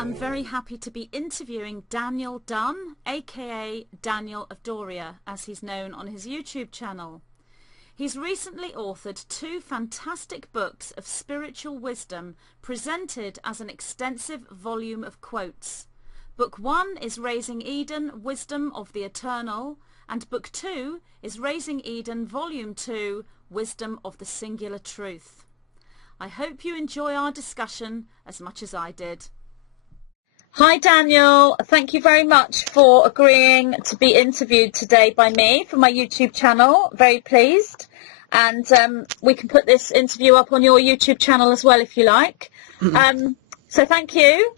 I'm very happy to be interviewing Daniel Dunn, aka Danielofdoriaa, as he's known on his YouTube channel. He's recently authored 2 fantastic books of spiritual wisdom presented as an extensive volume of quotes. Book 1 is Raising Eden, Wisdom of the Eternal, and Book 2 is Raising Eden, Volume 2, Wisdom of the Singular Truth. I hope you enjoy our discussion as much as I did. Hi Daniel, thank you very much for agreeing to be interviewed today by me for my YouTube channel. Very pleased. And we can put this interview up on your YouTube channel as well if you like. So thank you.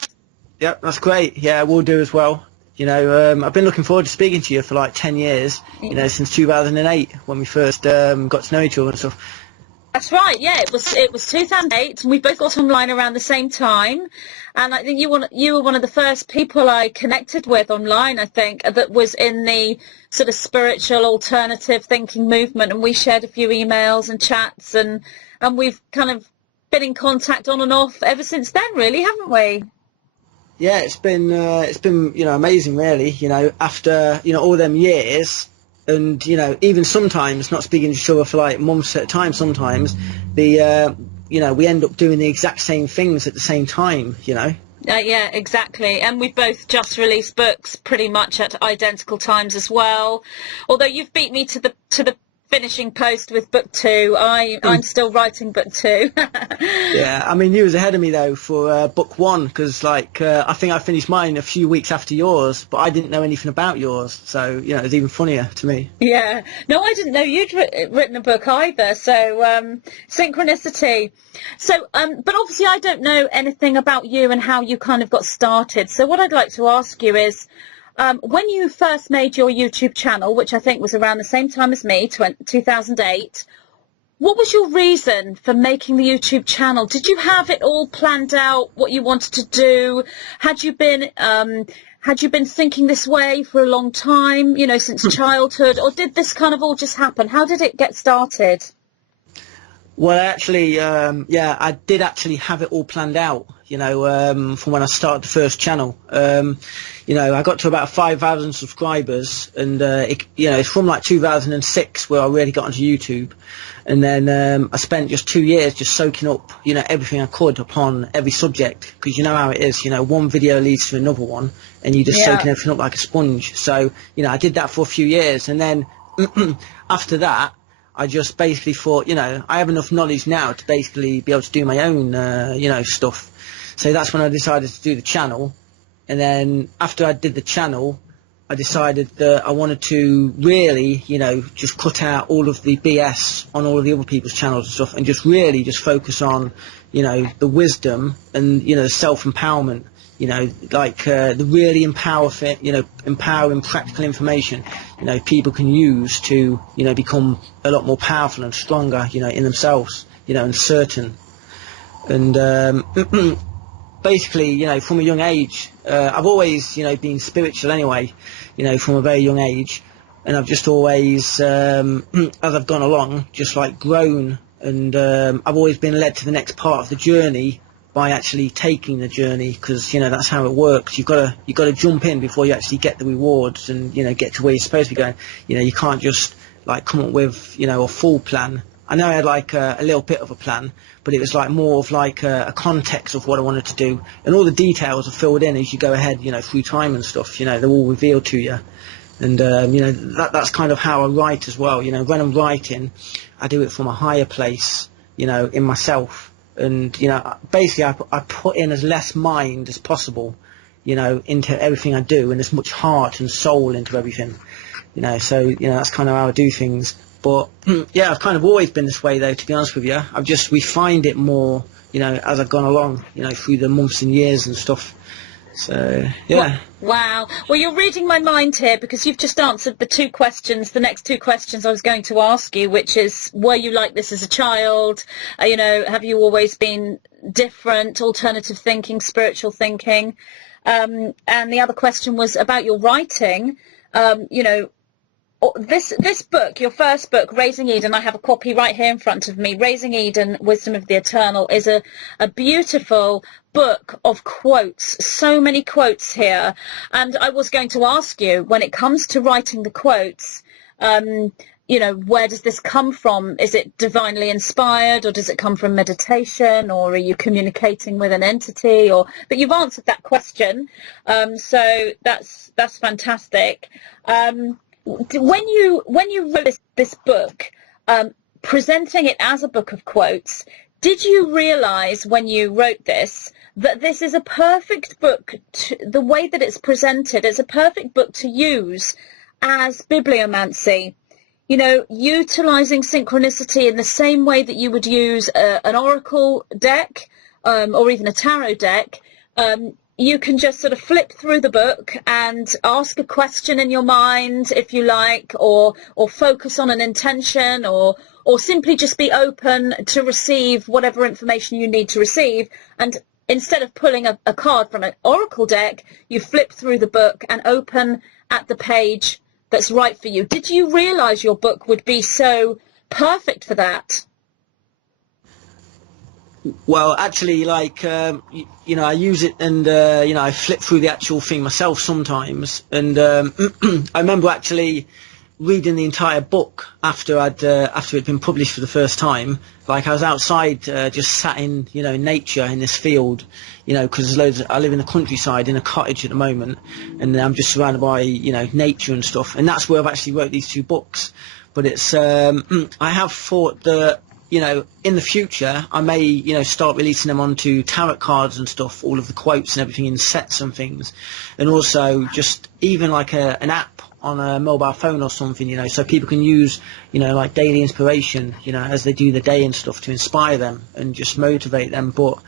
Yep, that's great. Yeah, we'll do as well. You know, I've been looking forward to speaking to you for like 10 years, you know, since 2008 when we first got to know each other and stuff. That's right, yeah, it was 2008 and we both got online around the same time, and I think you were one of the first people I connected with online, I think, that was in the sort of spiritual alternative thinking movement, and we shared a few emails and chats, and we've kind of been in contact on and off ever since then, really, haven't we? Yeah, it's been you know, amazing really, you know, after, you know, all them years. And, you know, even sometimes not speaking to each other for like months at a time, sometimes you know, we end up doing the exact same things at the same time, you know. Yeah, exactly. And we've both just released books pretty much at identical times as well. Although you've beat me to the finishing post with book 2. I'm still writing book 2. Yeah, I mean, you was ahead of me though for book 1, because like I think I finished mine a few weeks after yours, but I didn't know anything about yours, so you know, it was even funnier to me. Yeah, no, I didn't know you'd written a book either, so synchronicity. So but obviously I don't know anything about you and how you kind of got started, so what I'd like to ask you is, when you first made your YouTube channel, which I think was around the same time as me, 2008, what was your reason for making the YouTube channel? Did you have it all planned out, what you wanted to do? Had you been thinking this way for a long time, you know, since childhood, or did this kind of all just happen? How did it get started? Well, actually, yeah, I did actually have it all planned out, you know, from when I started the first channel. You know, I got to about 5,000 subscribers, and, you know, it's from like 2006 where I really got onto YouTube. And then I spent just 2 years just soaking up, you know, everything I could upon every subject, because you know how it is, you know, one video leads to another one, and you're just soaking everything up like a sponge. So, you know, I did that for a few years, and then after that, I just basically thought, you know, I have enough knowledge now to basically be able to do my own, you know, stuff. So that's when I decided to do the channel. And then after I did the channel, I decided that I wanted to really, you know, just cut out all of the BS on all of the other people's channels and stuff, and just really just focus on, you know, the wisdom and, you know, self-empowerment, you know, like the really empowering practical information, you know, people can use to, you know, become a lot more powerful and stronger, you know, in themselves, you know, and certain. And basically, you know, from a young age, I've always, you know, been spiritual anyway, you know, from a very young age, and I've just always, as I've gone along, just like grown, and I've always been led to the next part of the journey by actually taking the journey, because, you know, that's how it works. You've got to jump in before you actually get the rewards and, you know, get to where you're supposed to be going. You know, you can't just like come up with, you know, a full plan. I know I had like a little bit of a plan, but it was like more of like a context of what I wanted to do, and all the details are filled in as you go ahead, you know, through time and stuff. You know, they're all revealed to you, and you know, that's kind of how I write as well. You know, when I'm writing, I do it from a higher place, you know, in myself, and you know, basically I put in as less mind as possible, you know, into everything I do, and as much heart and soul into everything, you know. So you know, that's kind of how I do things. But yeah, I've kind of always been this way though, to be honest with you. I've just refined it more, you know, as I've gone along, you know, through the months and years and stuff. So yeah. Wow. Well, you're reading my mind here, because you've just answered the next two questions I was going to ask you, which is, were you like this as a child? You know, have you always been different, alternative thinking, spiritual thinking? And the other question was about your writing. You know, this book, your first book, Raising Eden, I have a copy right here in front of me. Raising Eden, Wisdom of the Eternal, is a beautiful book of quotes, so many quotes here. And I was going to ask you, when it comes to writing the quotes, you know, where does this come from? Is it divinely inspired, or does it come from meditation, or are you communicating with an entity? But you've answered that question, so that's fantastic. When you wrote this book, presenting it as a book of quotes, did you realise when you wrote this that this is a perfect book, the way that it's presented, it's a perfect book to use as bibliomancy? You know, utilising synchronicity in the same way that you would use an oracle deck, or even a tarot deck. You can just sort of flip through the book and ask a question in your mind, if you like, or focus on an intention, or simply just be open to receive whatever information you need to receive. And instead of pulling a card from an oracle deck, you flip through the book and open at the page that's right for you. Did you realise your book would be so perfect for that? Well, actually, like, you know, I use it, and, you know, I flip through the actual thing myself sometimes. And I remember actually reading the entire book after it'd been published for the first time. Like, I was outside, just sat in, you know, nature in this field, you know, because I live in the countryside in a cottage at the moment, and I'm just surrounded by, you know, nature and stuff. And that's where I've actually wrote these two books. But it's, I have thought that, you know, in the future, I may, you know, start releasing them onto tarot cards and stuff, all of the quotes and everything in sets and things. And also just even like an app on a mobile phone or something, you know, so people can use, you know, like daily inspiration, you know, as they do the day and stuff, to inspire them and just motivate them. But,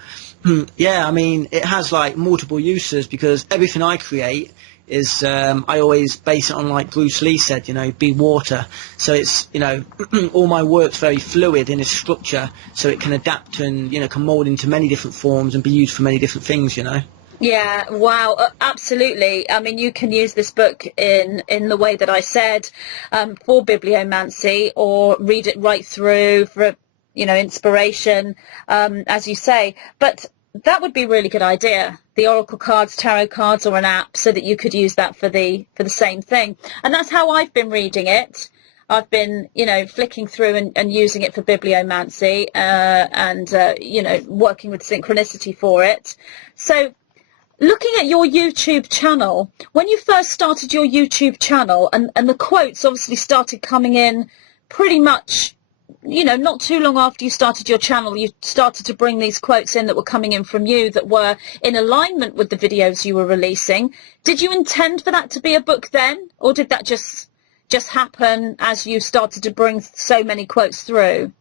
yeah, I mean, it has like multiple uses, because everything I create is, I always base it on, like Bruce Lee said, you know, be water. So it's, you know, all my work's very fluid in its structure, so it can adapt and, you know, can mould into many different forms and be used for many different things, you know. Yeah, wow, absolutely. I mean, you can use this book in the way that I said, for bibliomancy, or read it right through for, you know, inspiration, as you say. But that would be a really good idea, the oracle cards, tarot cards, or an app, so that you could use that for the same thing. And that's how I've been reading it. I've been, you know, flicking through and using it for bibliomancy, and you know, working with synchronicity for it. So, looking at your YouTube channel, when you first started your YouTube channel, and the quotes obviously started coming in pretty much, you know, not too long after you started your channel, you started to bring these quotes in that were coming in from you that were in alignment with the videos you were releasing. Did you intend for that to be a book then, or did that just happen as you started to bring so many quotes through?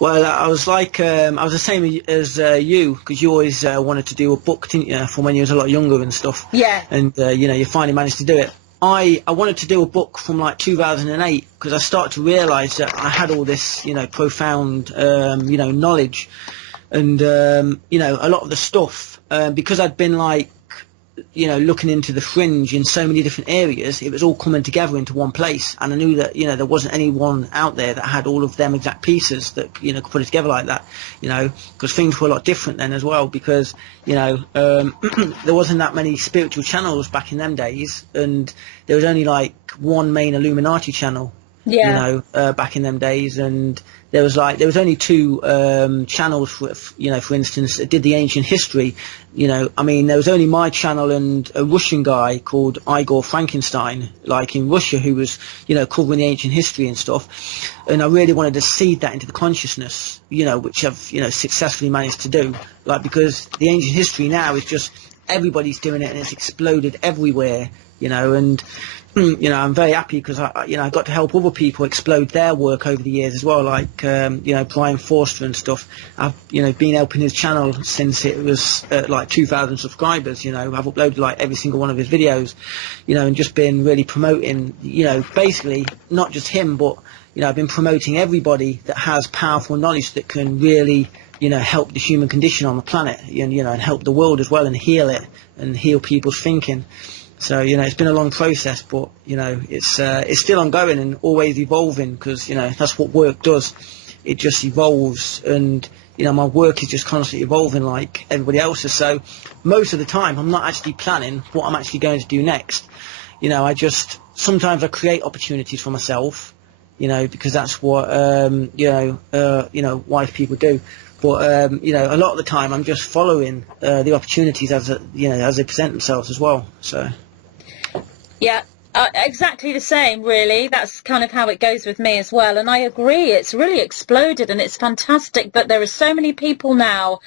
Well, I was like, I was the same as you, because you always wanted to do a book, didn't you, from when you was a lot younger and stuff. Yeah. And, you know, you finally managed to do it. I wanted to do a book from like 2008, because I started to realise that I had all this, you know, profound, you know, knowledge. And, you know, a lot of the stuff, because I'd been like, you know, looking into the fringe in so many different areas, it was all coming together into one place. And I knew that, you know, there wasn't anyone out there that had all of them exact pieces that, you know, could put it together like that, you know, because things were a lot different then as well, because, you know, there wasn't that many spiritual channels back in them days, and there was only like one main Illuminati channel, yeah, you know, back in them days. And there was only two channels, for, you know, for instance, that did the ancient history. You know, I mean, there was only my channel and a Russian guy called Igor Frankenstein, like in Russia, who was, you know, covering the ancient history and stuff. And I really wanted to seed that into the consciousness, you know, which I've, you know, successfully managed to do. Like, because the ancient history now is just, everybody's doing it, and it's exploded everywhere, you know. And you know, I'm very happy, because you know, I got to help other people explode their work over the years as well, like you know, Brian Forster and stuff. I've, you know, been helping his channel since it was like 2,000 subscribers. You know, I've uploaded like every single one of his videos, you know, and just been really promoting, you know, basically not just him, but, you know, I've been promoting everybody that has powerful knowledge that can really, you know, help the human condition on the planet, and, you know, and help the world as well, and heal it, and heal people's thinking. So, you know, it's been a long process, but, you know, it's still ongoing and always evolving, because, you know, that's what work does. It just evolves, and, you know, my work is just constantly evolving like everybody else's. So most of the time I'm not actually planning what I'm actually going to do next. You know, sometimes I create opportunities for myself, you know, because that's what, wise people do. But, you know, a lot of the time I'm just following the opportunities as they present themselves as well. So. Yeah, exactly the same, really. That's kind of how it goes with me as well. And I agree, it's really exploded, and it's fantastic that there are so many people now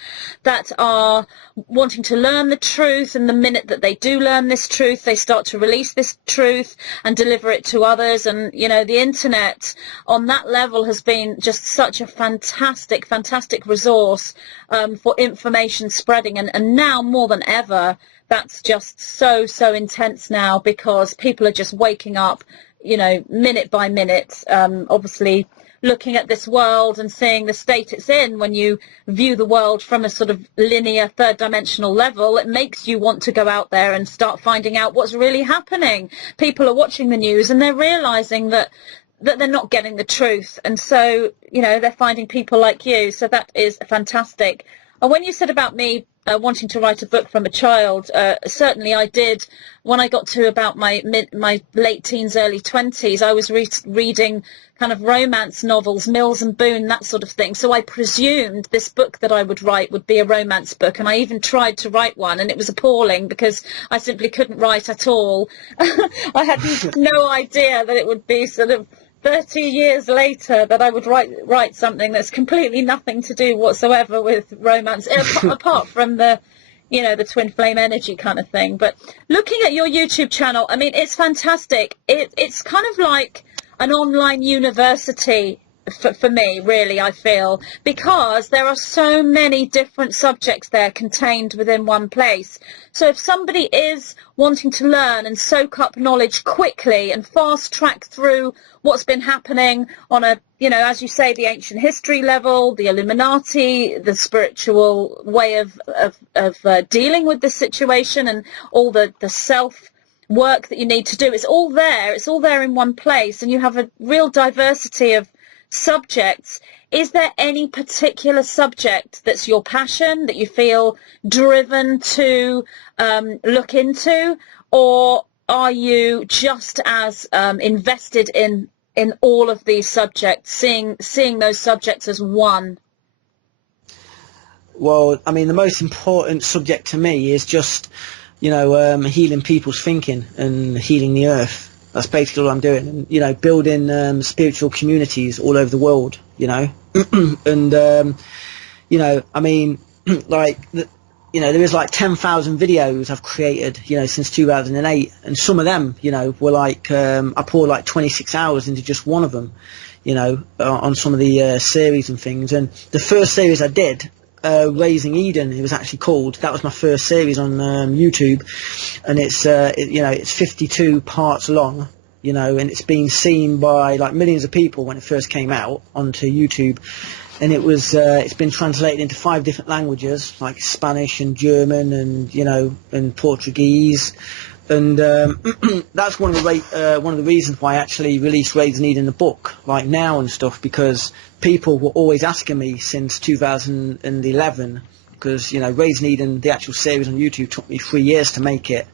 that are wanting to learn the truth, and the minute that they do learn this truth, they start to release this truth and deliver it to others. And, you know, the internet on that level has been just such a fantastic, fantastic resource for information spreading. And now more than ever, that's just so intense now, because people are just waking up, you know, minute by minute, obviously looking at this world and seeing the state it's in. When you view the world from a sort of linear, third-dimensional level, it makes you want to go out there and start finding out what's really happening. People are watching the news and they're realizing that they're not getting the truth, and so, you know, they're finding people like you. So that is fantastic. And when you said about me wanting to write a book from a child, certainly I did. When I got to about my late teens, early 20s, I was reading kind of romance novels, Mills and Boon, that sort of thing. So I presumed this book that I would write would be a romance book, and I even tried to write one, and it was appalling because I simply couldn't write at all. I had no idea that it would be sort of 30 years later that I would write something that's completely nothing to do whatsoever with romance, apart from the, you know, the twin flame energy kind of thing. But looking at your YouTube channel, I mean, it's fantastic. It's kind of like an online university for me, really, I feel, because there are so many different subjects there contained within one place. So if somebody is wanting to learn and soak up knowledge quickly and fast track through what's been happening on a, you know, as you say, the ancient history level, the Illuminati, the spiritual way of dealing with this situation, and all the self work that you need to do, it's all there in one place, and you have a real diversity of subjects. Is there any particular subject that's your passion, that you feel driven to look into, or are you just as invested in all of these subjects, seeing those subjects as one? Well, I mean, the most important subject to me is just, you know, healing people's thinking and healing the earth. That's basically what I'm doing, and, you know, building spiritual communities all over the world, you know. And, you know, I mean, like, you know, there is like 10,000 videos I've created, you know, since 2008, and some of them, you know, were like, I poured like 26 hours into just one of them, you know, on some of the series and things. And the first series I did, Raising Eden, it was actually called. That was my first series on YouTube, and it's you know, it's 52 parts long, you know, and it's been seen by like millions of people when it first came out onto YouTube, and it's been translated into 5 different languages, like Spanish and German and, you know, and Portuguese. And that's one of the reasons why I actually released Raising Eden, the book, like now and stuff, because people were always asking me since 2011, because, you know, Raising Eden, the actual series on YouTube, took me 3 years to make it,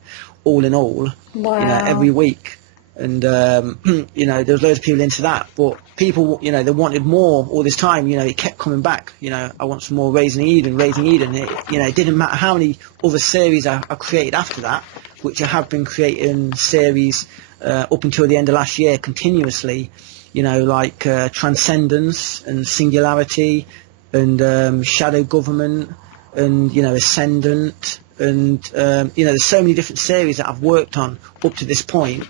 all in all. Wow. You know, every week. And, you know, there was loads of people into that, but people, you know, they wanted more all this time. You know, it kept coming back, you know, I want some more Raising Eden. You know, it didn't matter how many other series I created after that, which I have been creating series up until the end of last year continuously, you know, like Transcendence and Singularity and Shadow Government and, you know, Ascendant, and, you know, there's so many different series that I've worked on up to this point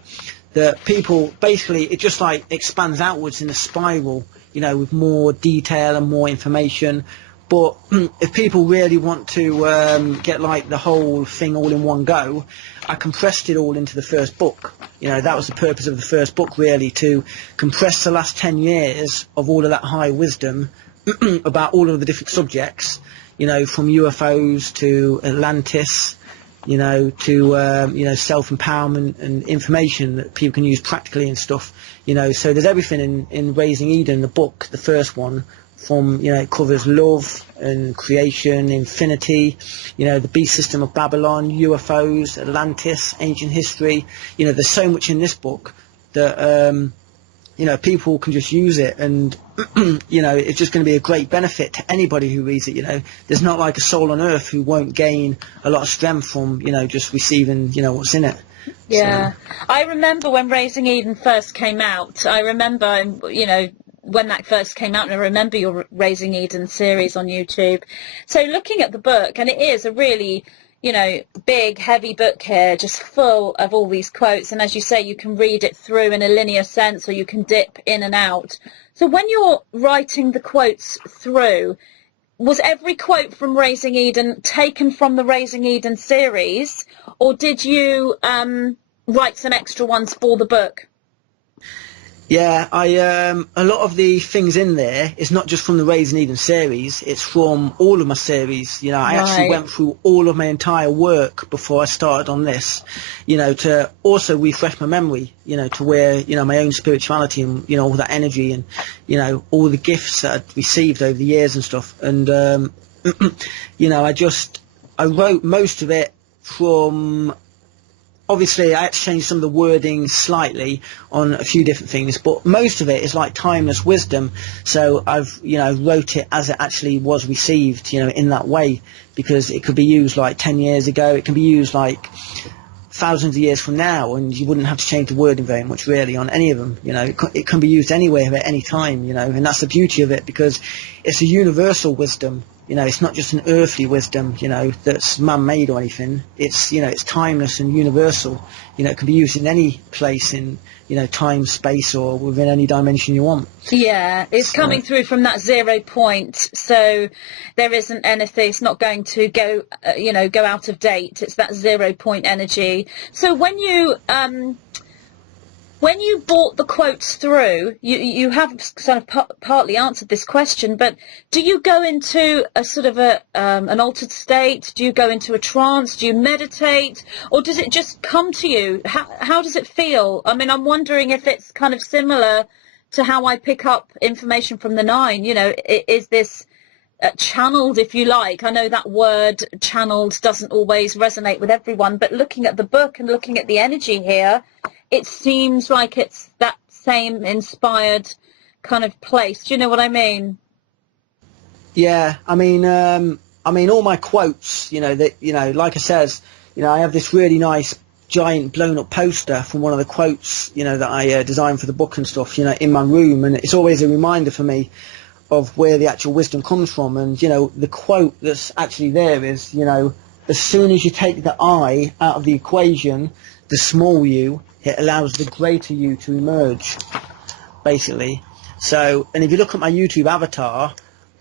that people, basically, it just like expands outwards in a spiral, you know, with more detail and more information. But if people really want to get like the whole thing all in one go, I compressed it all into the first book. You know, that was the purpose of the first book, really, to compress the last 10 years of all of that high wisdom about all of the different subjects, you know, from UFOs to Atlantis to self-empowerment and information that people can use practically and stuff. So there's everything in Raising Eden, the book, the first one, from, it covers love and creation, infinity, the beast system of Babylon, UFOs, Atlantis, ancient history. There's so much in this book that, people can just use it, and, it's just going to be a great benefit to anybody who reads it. There's not like a soul on earth who won't gain a lot of strength from, just receiving, what's in it. Yeah. So. I remember when Raising Eden first came out. I remember, when that first came out, and I remember your Raising Eden series on YouTube. So looking at the book, and it is a really, big, heavy book here, just full of all these quotes. And as you say, you can read it through in a linear sense, or you can dip in and out. So when you're writing the quotes through, was every quote from Raising Eden taken from the Raising Eden series, or did you write some extra ones for the book? Yeah, a lot of the things in there is not just from the Raising Eden series, it's from all of my series. I actually went through all of my entire work before I started on this, to also refresh my memory, to where, my own spirituality and, all that energy and, all the gifts that I'd received over the years and stuff. And, I wrote most of it from... Obviously, I had to change some of the wording slightly on a few different things, but most of it is like timeless wisdom. So I've, wrote it as it actually was received, in that way, because it could be used like 10 years ago. It can be used like thousands of years from now, and you wouldn't have to change the wording very much, really, on any of them. It can be used anywhere at any time, and that's the beauty of it, because it's a universal wisdom. It's not just an earthly wisdom, that's man-made or anything. It's, it's timeless and universal. It can be used in any place in, time, space, or within any dimension you want. Yeah, it's coming through from that 0 point, so there isn't anything, it's not going to go, go out of date. It's that 0 point energy. So when you brought the quotes through, you have sort of partly answered this question, but do you go into a sort of an altered state? Do you go into a trance? Do you meditate? Or does it just come to you? How does it feel? I mean, I'm wondering if it's kind of similar to how I pick up information from the Nine. Is this channeled, if you like? I know that word channeled doesn't always resonate with everyone, but looking at the book and looking at the energy here, it seems like it's that same inspired kind of place. Do you know what I mean? Yeah, I mean, all my quotes, like I says, I have this really nice giant blown up poster from one of the quotes, that I designed for the book and stuff, in my room, and it's always a reminder for me of where the actual wisdom comes from. And, the quote that's actually there is, as soon as you take the I out of the equation, the small you, it allows the greater you to emerge, basically. So, and if you look at my YouTube avatar,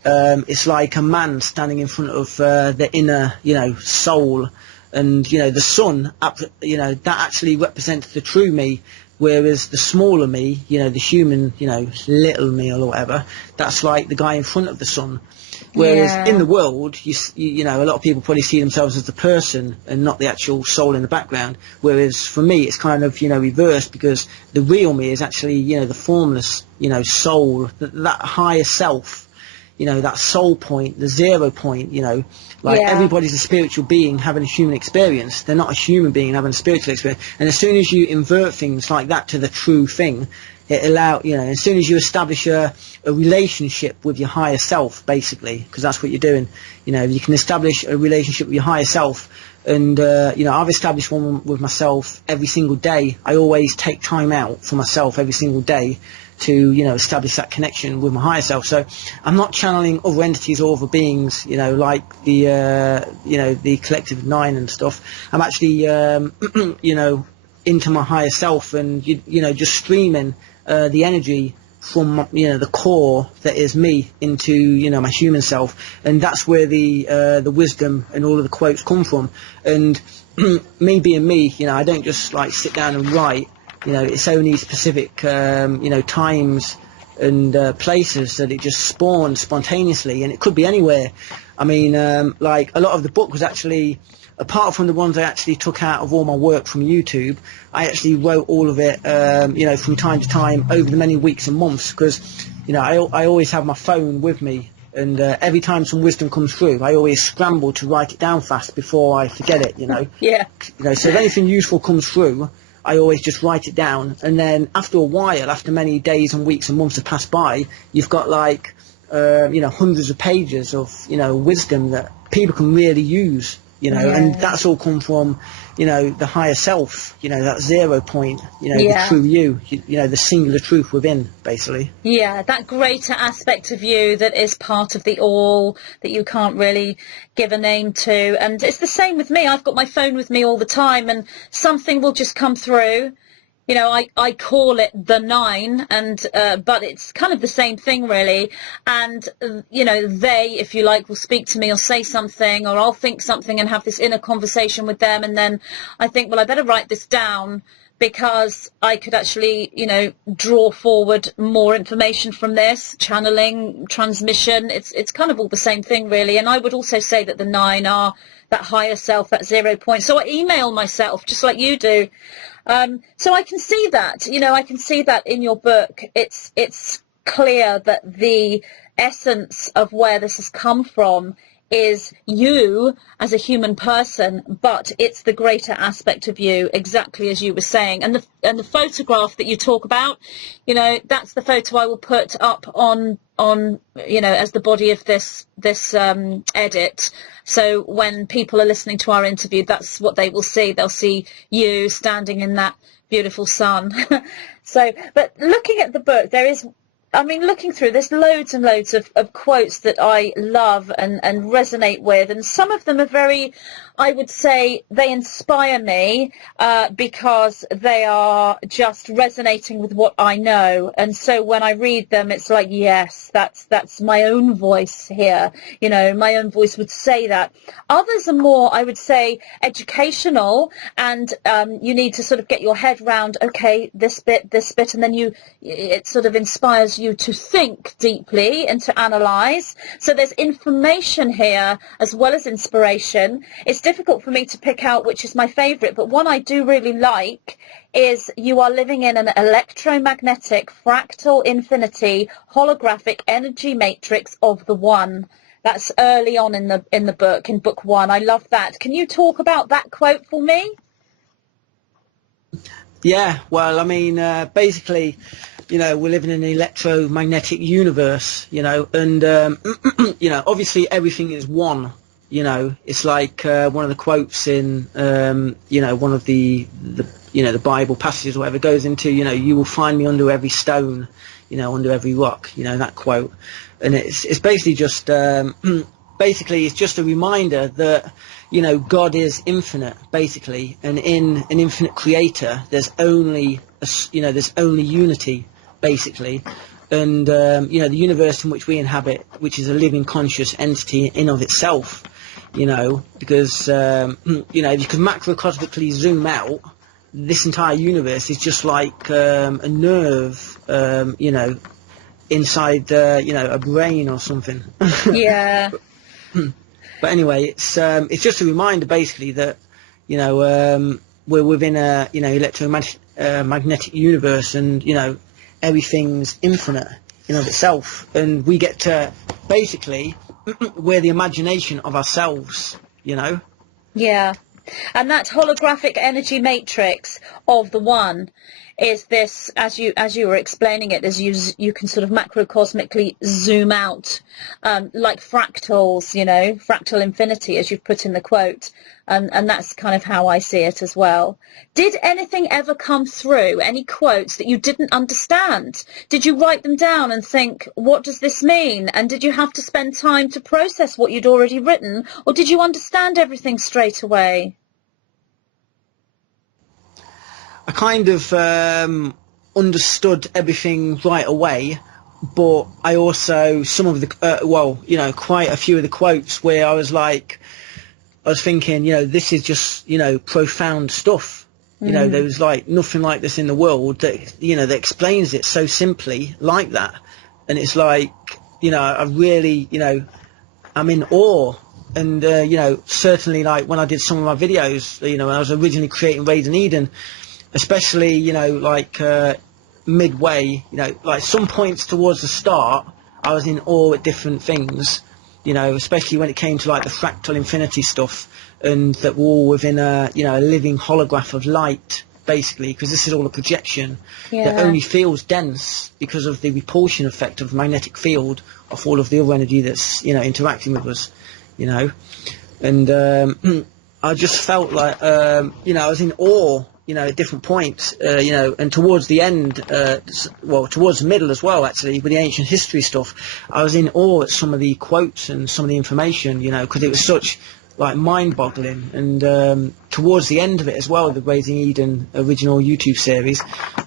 it's like a man standing in front of the inner, soul, and the sun, that actually represents the true me, whereas the smaller me, the human, little me or whatever, that's like the guy in front of the sun. Whereas in the world, you know, a lot of people probably see themselves as the person and not the actual soul in the background. Whereas for me, it's kind of, reversed, because the real me is actually, the formless, soul, that higher self, that soul point, the 0 point, everybody's a spiritual being having a human experience. They're not a human being having a spiritual experience. And as soon as you invert things like that to the true thing, it as soon as you establish a relationship with your higher self, basically, because that's what you're doing, you can establish a relationship with your higher self. And, I've established one with myself every single day. I always take time out for myself every single day to, establish that connection with my higher self. So I'm not channeling other entities or other beings, like the collective 9 and stuff. I'm actually, into my higher self and, just streaming the energy from, the core that is me into, my human self. And that's where the wisdom and all of the quotes come from. And me being me, I don't just like sit down and write. It's only specific, times and places that it just spawned spontaneously, and it could be anywhere. I mean, like a lot of the book was actually, apart from the ones I actually took out of all my work from YouTube, I actually wrote all of it, you know, from time to time over the many weeks and months, because, you know, I always have my phone with me, and every time some wisdom comes through, I always scramble to write it down fast before I forget it, you know. Yeah. You know, so if anything useful comes through, I always just write it down, and then after a while, after many days and weeks and months have passed by, you've got like, you know, hundreds of pages of, you know, wisdom that people can really use. You know, and that's all come from, you know, the higher self, you know, that 0 point, you know, the true you know, the singular truth within, basically. Yeah, that greater aspect of you that is part of the all, that you can't really give a name to. And it's the same with me. I've got my phone with me all the time, and something will just come through. You know, I call it the 9, and but it's kind of the same thing, really. And, you know, they, if you like, will speak to me or say something, or I'll think something and have this inner conversation with them. And then I think, well, I better write this down, because I could actually, you know, draw forward more information from this, channeling, transmission. It's kind of all the same thing, really. And I would also say that the 9 are that higher self, that 0 point. So I email myself just like you do. So I can see that, you know, I can see that in your book. It's clear that the essence of where this has come from is you as a human person, but it's the greater aspect of you, exactly as you were saying. And the photograph that you talk about, you know, that's the photo I will put up on you know, as the body of this edit. So when people are listening to our interview, that's what they will see. They'll see you standing in that beautiful sun. So, but looking at the book, there is, I mean, looking through, there's loads and loads of quotes that I love and resonate with. And some of them are very, I would say, they inspire me because they are just resonating with what I know. And so when I read them, it's like, yes, that's my own voice here. You know, my own voice would say that. Others are more, I would say, educational, and you need to sort of get your head round, okay, this bit, and then it sort of inspires you to think deeply and to analyze. So there's information here as well as inspiration. It's difficult for me to pick out which is my favorite, but one I do really like is, you are living in an electromagnetic fractal infinity holographic energy matrix of the one. That's early on in the book, in book 1. I love that. Can you talk about that quote for me? Yeah, well, I mean, basically, you know, we're living in an electromagnetic universe, you know, and, you know, obviously everything is one, you know. It's like one of the quotes in, you know, one of the you know, the Bible passages or whatever, goes into, you know, you will find me under every stone, you know, under every rock, you know, that quote. And it's basically just, basically it's just a reminder that, you know, God is infinite, basically, and in an infinite creator, there's only, you know, there's only unity, basically. And, you know, the universe in which we inhabit, which is a living conscious entity in of itself, you know, because, you know, if you could macrocosmically zoom out, this entire universe is just like a nerve, you know, inside, you know, a brain or something. Yeah. But anyway, it's just a reminder, basically, that, you know, we're within a, you know, electromagnetic universe, and, you know, everything's infinite in of itself, and we get to, basically, we're the imagination of ourselves, you know. Yeah. And that holographic energy matrix of the one is this, as you were explaining it, as you can sort of macrocosmically zoom out, like fractals, you know, fractal infinity, as you've put in the quote, and that's kind of how I see it as well. Did anything ever come through, any quotes that you didn't understand? Did you write them down and think, what does this mean? And did you have to spend time to process what you'd already written, or did you understand everything straight away? I kind of understood everything right away, but I also, some of the, well, you know, quite a few of the quotes where I was like, I was thinking, you know, this is just, you know, profound stuff, You know, there was like nothing like this in the world that, you know, that explains it so simply like that. And it's like, you know, I really, you know, I'm in awe. And, you know, certainly like when I did some of my videos, you know, when I was originally creating Raiden Eden, especially, you know, like midway, you know, like some points towards the start, I was in awe at different things, you know, especially when it came to like the fractal infinity stuff, and that we're all within a, you know, a living holograph of light, basically, because this is all a projection that only feels dense because of the repulsion effect of the magnetic field of all of the other energy that's, you know, interacting with us, you know. And I just felt like, you know, I was in awe, you know, at different points, you know, and towards the end, well, towards the middle as well, actually, with the ancient history stuff, I was in awe at some of the quotes and some of the information, you know, because it was such, like, mind-boggling. And towards the end of it as well, the Raising Eden original YouTube series,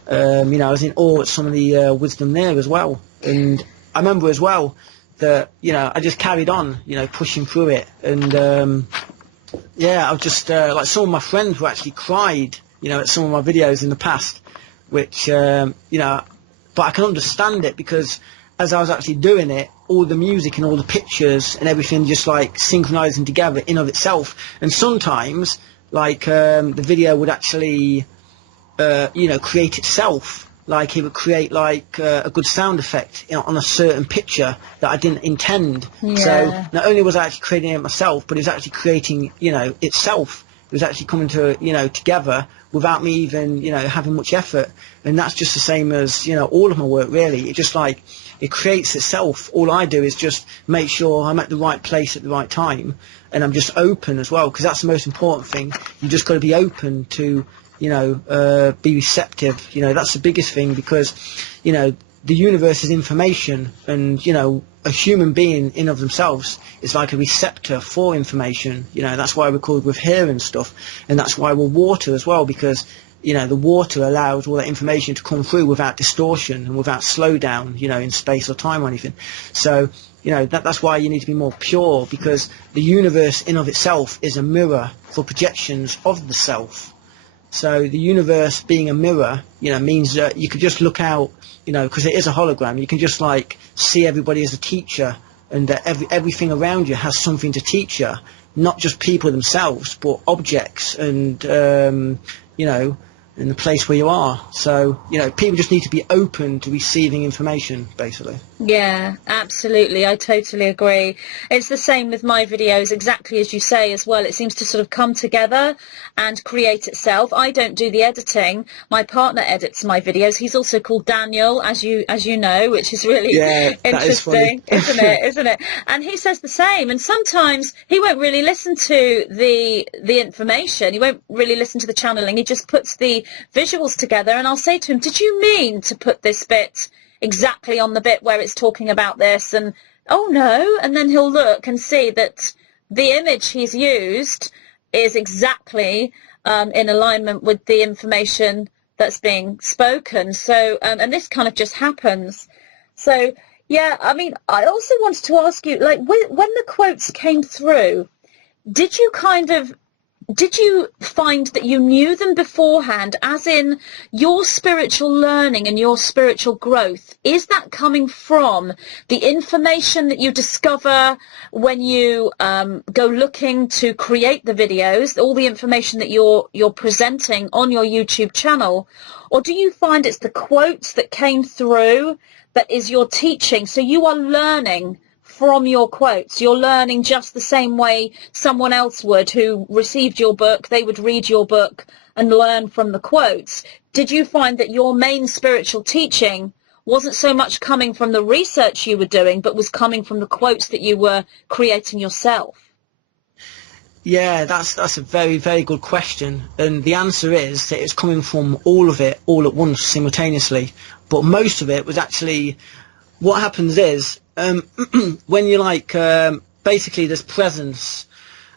you know, I was in awe at some of the wisdom there as well. And I remember as well that, you know, I just carried on, you know, pushing through it. And, yeah, I was just, like, some of my friends were actually cried, you know, at some of my videos in the past, which, you know, but I can understand it because as I was actually doing it, all the music and all the pictures and everything just like synchronizing together in of itself. And sometimes, like, the video would actually, you know, create itself. Like, it would create like a good sound effect, you know, on a certain picture that I didn't intend. So not only was I actually creating it myself, but it was actually creating, you know, itself. It was actually coming to, you know, together without me even, you know, having much effort. And that's just the same as, you know, all of my work, really. It just like, it creates itself. All I do is just make sure I'm at the right place at the right time, and I'm just open as well, because that's the most important thing. You just got to be open to, you know, be receptive. You know, that's the biggest thing, because, you know, the universe is information, and, you know, a human being in of themselves is like a receptor for information. You know, that's why we're called with hair and stuff, and that's why we're water as well, because, you know, the water allows all that information to come through without distortion and without slowdown, you know, in space or time or anything. So, you know, that's why you need to be more pure, because the universe in of itself is a mirror for projections of the self. So the universe being a mirror, you know, means that you could just look out, you know, because it is a hologram, you can just like see everybody as a teacher, and that everything around you has something to teach you, not just people themselves, but objects and, you know, in the place where you are. So, you know, people just need to be open to receiving information, basically. Yeah, absolutely. I totally agree. It's the same with my videos, exactly as you say as well. It seems to sort of come together and create itself. I don't do the editing. My partner edits my videos. He's also called Daniel, as you know, which is really interesting, isn't it? Isn't it? And he says the same. And sometimes he won't really listen to the information. He won't really listen to the channeling. He just puts the visuals together, and I'll say to him, did you mean to put this bit exactly on the bit where it's talking about this? And oh no, and then he'll look and see that the image he's used is exactly in alignment with the information that's being spoken. So and this kind of just happens. So yeah, I mean, I also wanted to ask you, like, when the quotes came through, did you find that you knew them beforehand, as in your spiritual learning and your spiritual growth? Is that coming from the information that you discover when you go looking to create the videos, all the information that you're presenting on your YouTube channel? Or do you find it's the quotes that came through that is your teaching? So you are learning from your quotes. You're learning just the same way someone else would who received your book. They would read your book and learn from the quotes. Did you find that your main spiritual teaching wasn't so much coming from the research you were doing, but was coming from the quotes that you were creating yourself? Yeah, that's a very, very good question. And the answer is that it's coming from all of it, all at once, simultaneously. But most of it was actually, what happens is, when you're like, basically there's presence,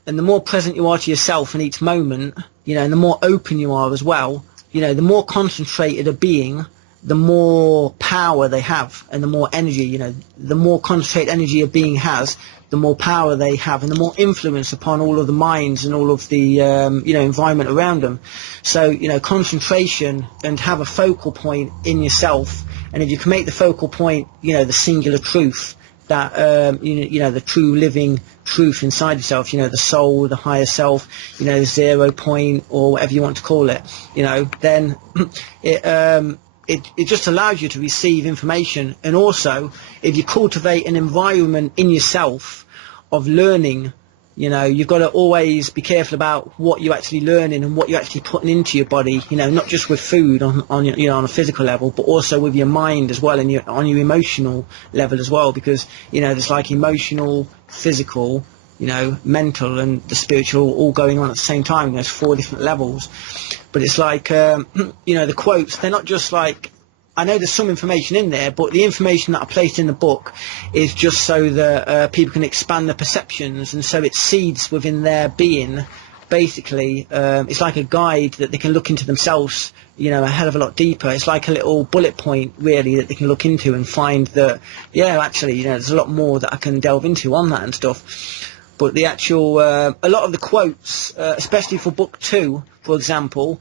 and the more present you are to yourself in each moment, you know, and the more open you are as well, you know, the more concentrated a being, the more power they have, and the more energy, you know, the more concentrated energy a being has, the more power they have and the more influence upon all of the minds and all of the environment around them. So concentration and have a focal point in yourself, and if you can make the focal point the singular truth, that the true living truth inside yourself, the soul, the higher self, the 0 point, or whatever you want to call it, then it just allows you to receive information. And also, if you cultivate an environment in yourself of learning, you've got to always be careful about what you're actually learning and what you're actually putting into your body, not just with food on a physical level, but also with your mind as well, and on your emotional level as well, because there's like emotional, physical, mental and the spiritual all going on at the same time. There's 4 different levels. But it's like, the quotes, they're not just like, I know there's some information in there, but the information that I placed in the book is just so that people can expand their perceptions, and so it seeds within their being. Basically, it's like a guide that they can look into themselves, a hell of a lot deeper. It's like a little bullet point, really, that they can look into and find that, actually, there's a lot more that I can delve into on that and stuff. But the actual, a lot of the quotes, especially for book 2, for example,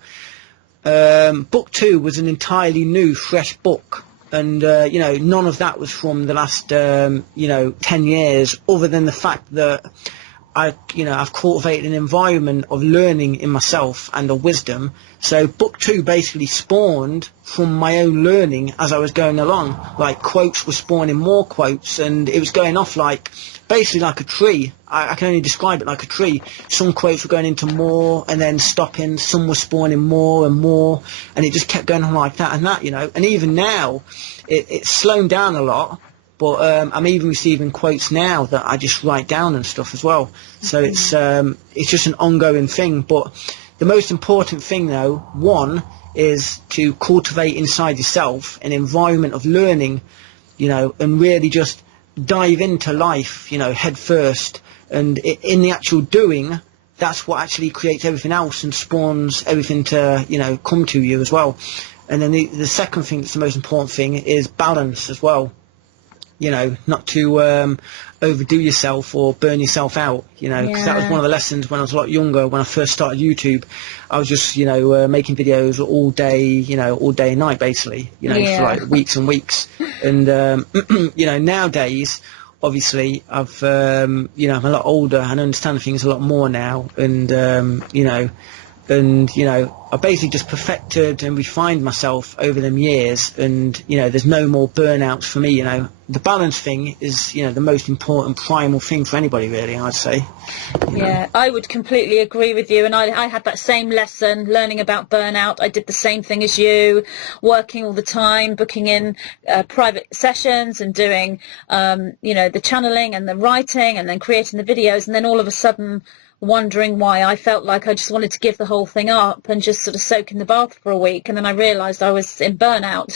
book 2 was an entirely new, fresh book. And, none of that was from the last, 10 years, other than the fact that I've cultivated an environment of learning in myself and of wisdom. So book 2 basically spawned from my own learning as I was going along. Like, quotes were spawning more quotes, and it was going off basically like a tree. I can only describe it like a tree. Some quotes were going into more and then stopping. Some were spawning more and more, and it just kept going on like that and that, And even now, it's slowed down a lot. But I'm even receiving quotes now that I just write down and stuff as well. So it's just an ongoing thing. But the most important thing, though, one, is to cultivate inside yourself an environment of learning, and really just dive into life, head first. And in the actual doing, that's what actually creates everything else and spawns everything to, come to you as well. And then the second thing that's the most important thing is balance as well. Not to overdo yourself or burn yourself out, because that was one of the lessons when I was a lot younger. When I first started YouTube, I was just, making videos all day and night, basically, for like weeks and weeks. And, nowadays, obviously, I'm a lot older and understand things a lot more now. And, I basically just perfected and refined myself over them years, and there's no more burnouts for me. The balance thing is the most important primal thing for anybody, really, I'd say. Yeah, I would completely agree with you, and I had that same lesson learning about burnout. I did the same thing as you, working all the time, booking in private sessions and doing the channeling and the writing and then creating the videos, and then all of a sudden wondering why I felt like I just wanted to give the whole thing up and just sort of soak in the bath for a week, and then I realised I was in burnout.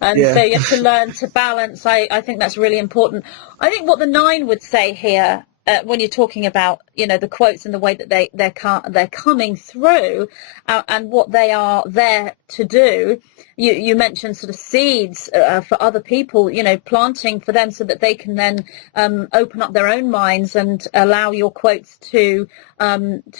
And so you have to learn to balance. I think that's really important. I think what the 9 would say here, when you're talking about the quotes and the way that they're coming through and what they are there to do. You mentioned sort of seeds for other people, planting for them so that they can then open up their own minds and allow your quotes to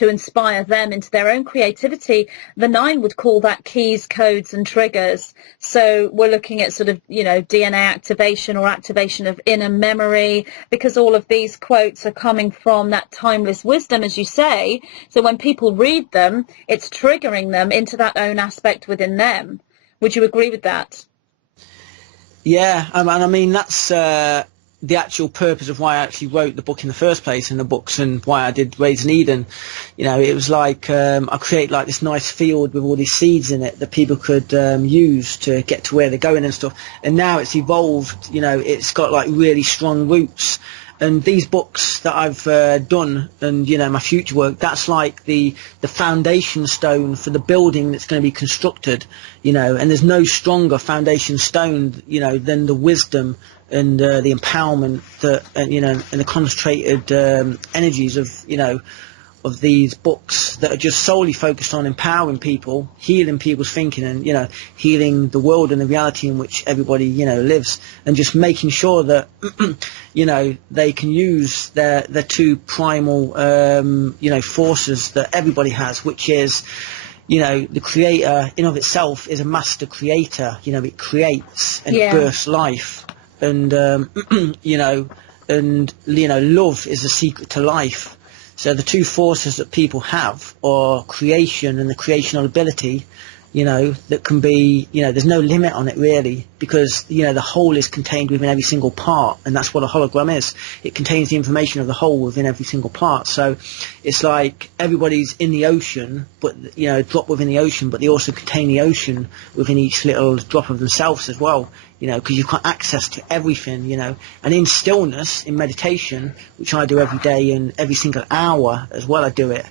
inspire them into their own creativity. The 9 would call that keys, codes and triggers. So we're looking at sort of, DNA activation or activation of inner memory, because all of these quotes are coming from that timeless wisdom, as you say. So when people read them, it's triggering them into that own aspect within them. Would you agree with that? Yeah, I mean, that's the actual purpose of why I actually wrote the book in the first place, and the books, and why I did Raising Eden. It was like I create like this nice field with all these seeds in it that people could use to get to where they're going and stuff. And now it's evolved, it's got like really strong roots. And these books that I've done, and my future work, that's like the foundation stone for the building that's going to be constructed, and there's no stronger foundation stone, than the wisdom and the empowerment that, and the concentrated energies of of these books that are just solely focused on empowering people, healing people's thinking, and healing the world and the reality in which everybody lives, and just making sure that they can use their two primal forces that everybody has, which is the creator in of itself is a master creator. It creates and it births life, and love is the secret to life. So the two forces that people have are creation and the creational ability, that can be, there's no limit on it really, because, the whole is contained within every single part, and that's what a hologram is. It contains the information of the whole within every single part. So it's like everybody's in the ocean, but, a drop within the ocean, but they also contain the ocean within each little drop of themselves as well, because you've got access to everything, and in stillness, in meditation, which I do every day and every single hour as well, I do it.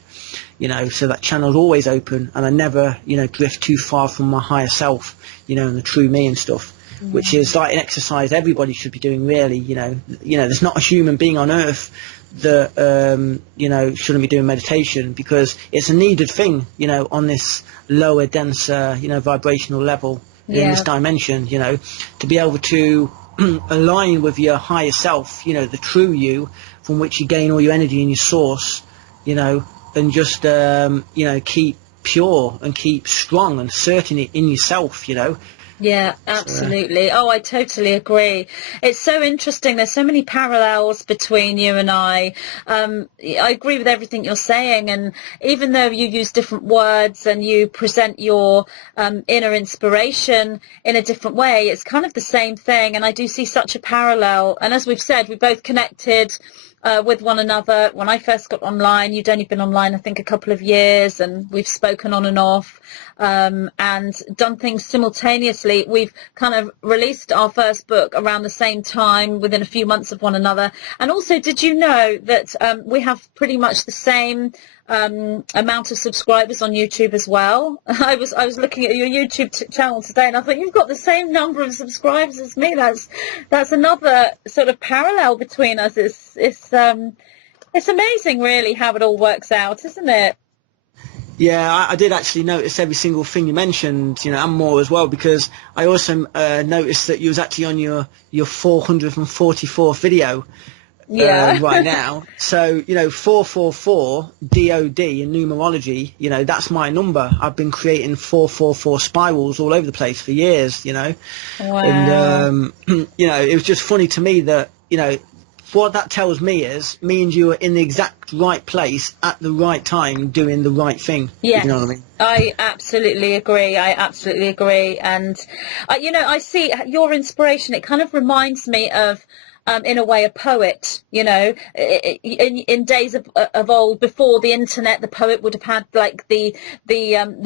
So that channel's always open, and I never, drift too far from my higher self, and the true me and stuff, which is like an exercise everybody should be doing really, there's not a human being on earth that, shouldn't be doing meditation, because it's a needed thing, on this lower, denser, vibrational level in this dimension, to be able to align with your higher self, the true you, from which you gain all your energy and your source, and just keep pure and keep strong and certain in yourself, Yeah, absolutely. I totally agree. It's so interesting. There's so many parallels between you and I. I agree with everything you're saying. And even though you use different words and you present your inner inspiration in a different way, it's kind of the same thing. And I do see such a parallel. And as we've said, we both connected with one another when I first got online. You'd only been online, I think, a couple of years, and we've spoken on and off and done things simultaneously. We've kind of released our first book around the same time, within a few months of one another. And also, did you know that we have pretty much the same amount of subscribers on YouTube as well? I was looking at your YouTube channel today, and I thought, you've got the same number of subscribers as me. That's another sort of parallel between us. It's amazing really how it all works out, isn't it? Yeah, I did actually notice every single thing you mentioned, and more as well, because I also noticed that you was actually on your 444th video. Right now. So, 444 DOD in numerology, that's my number. I've been creating 444 spirals all over the place for years, Wow. And, it was just funny to me that, what that tells me is me and you are in the exact right place at the right time doing the right thing. Yes. You know what I mean? I absolutely agree. And, I see your inspiration. It kind of reminds me of, in a way, a poet. In days of old, before the internet, the poet would have had like the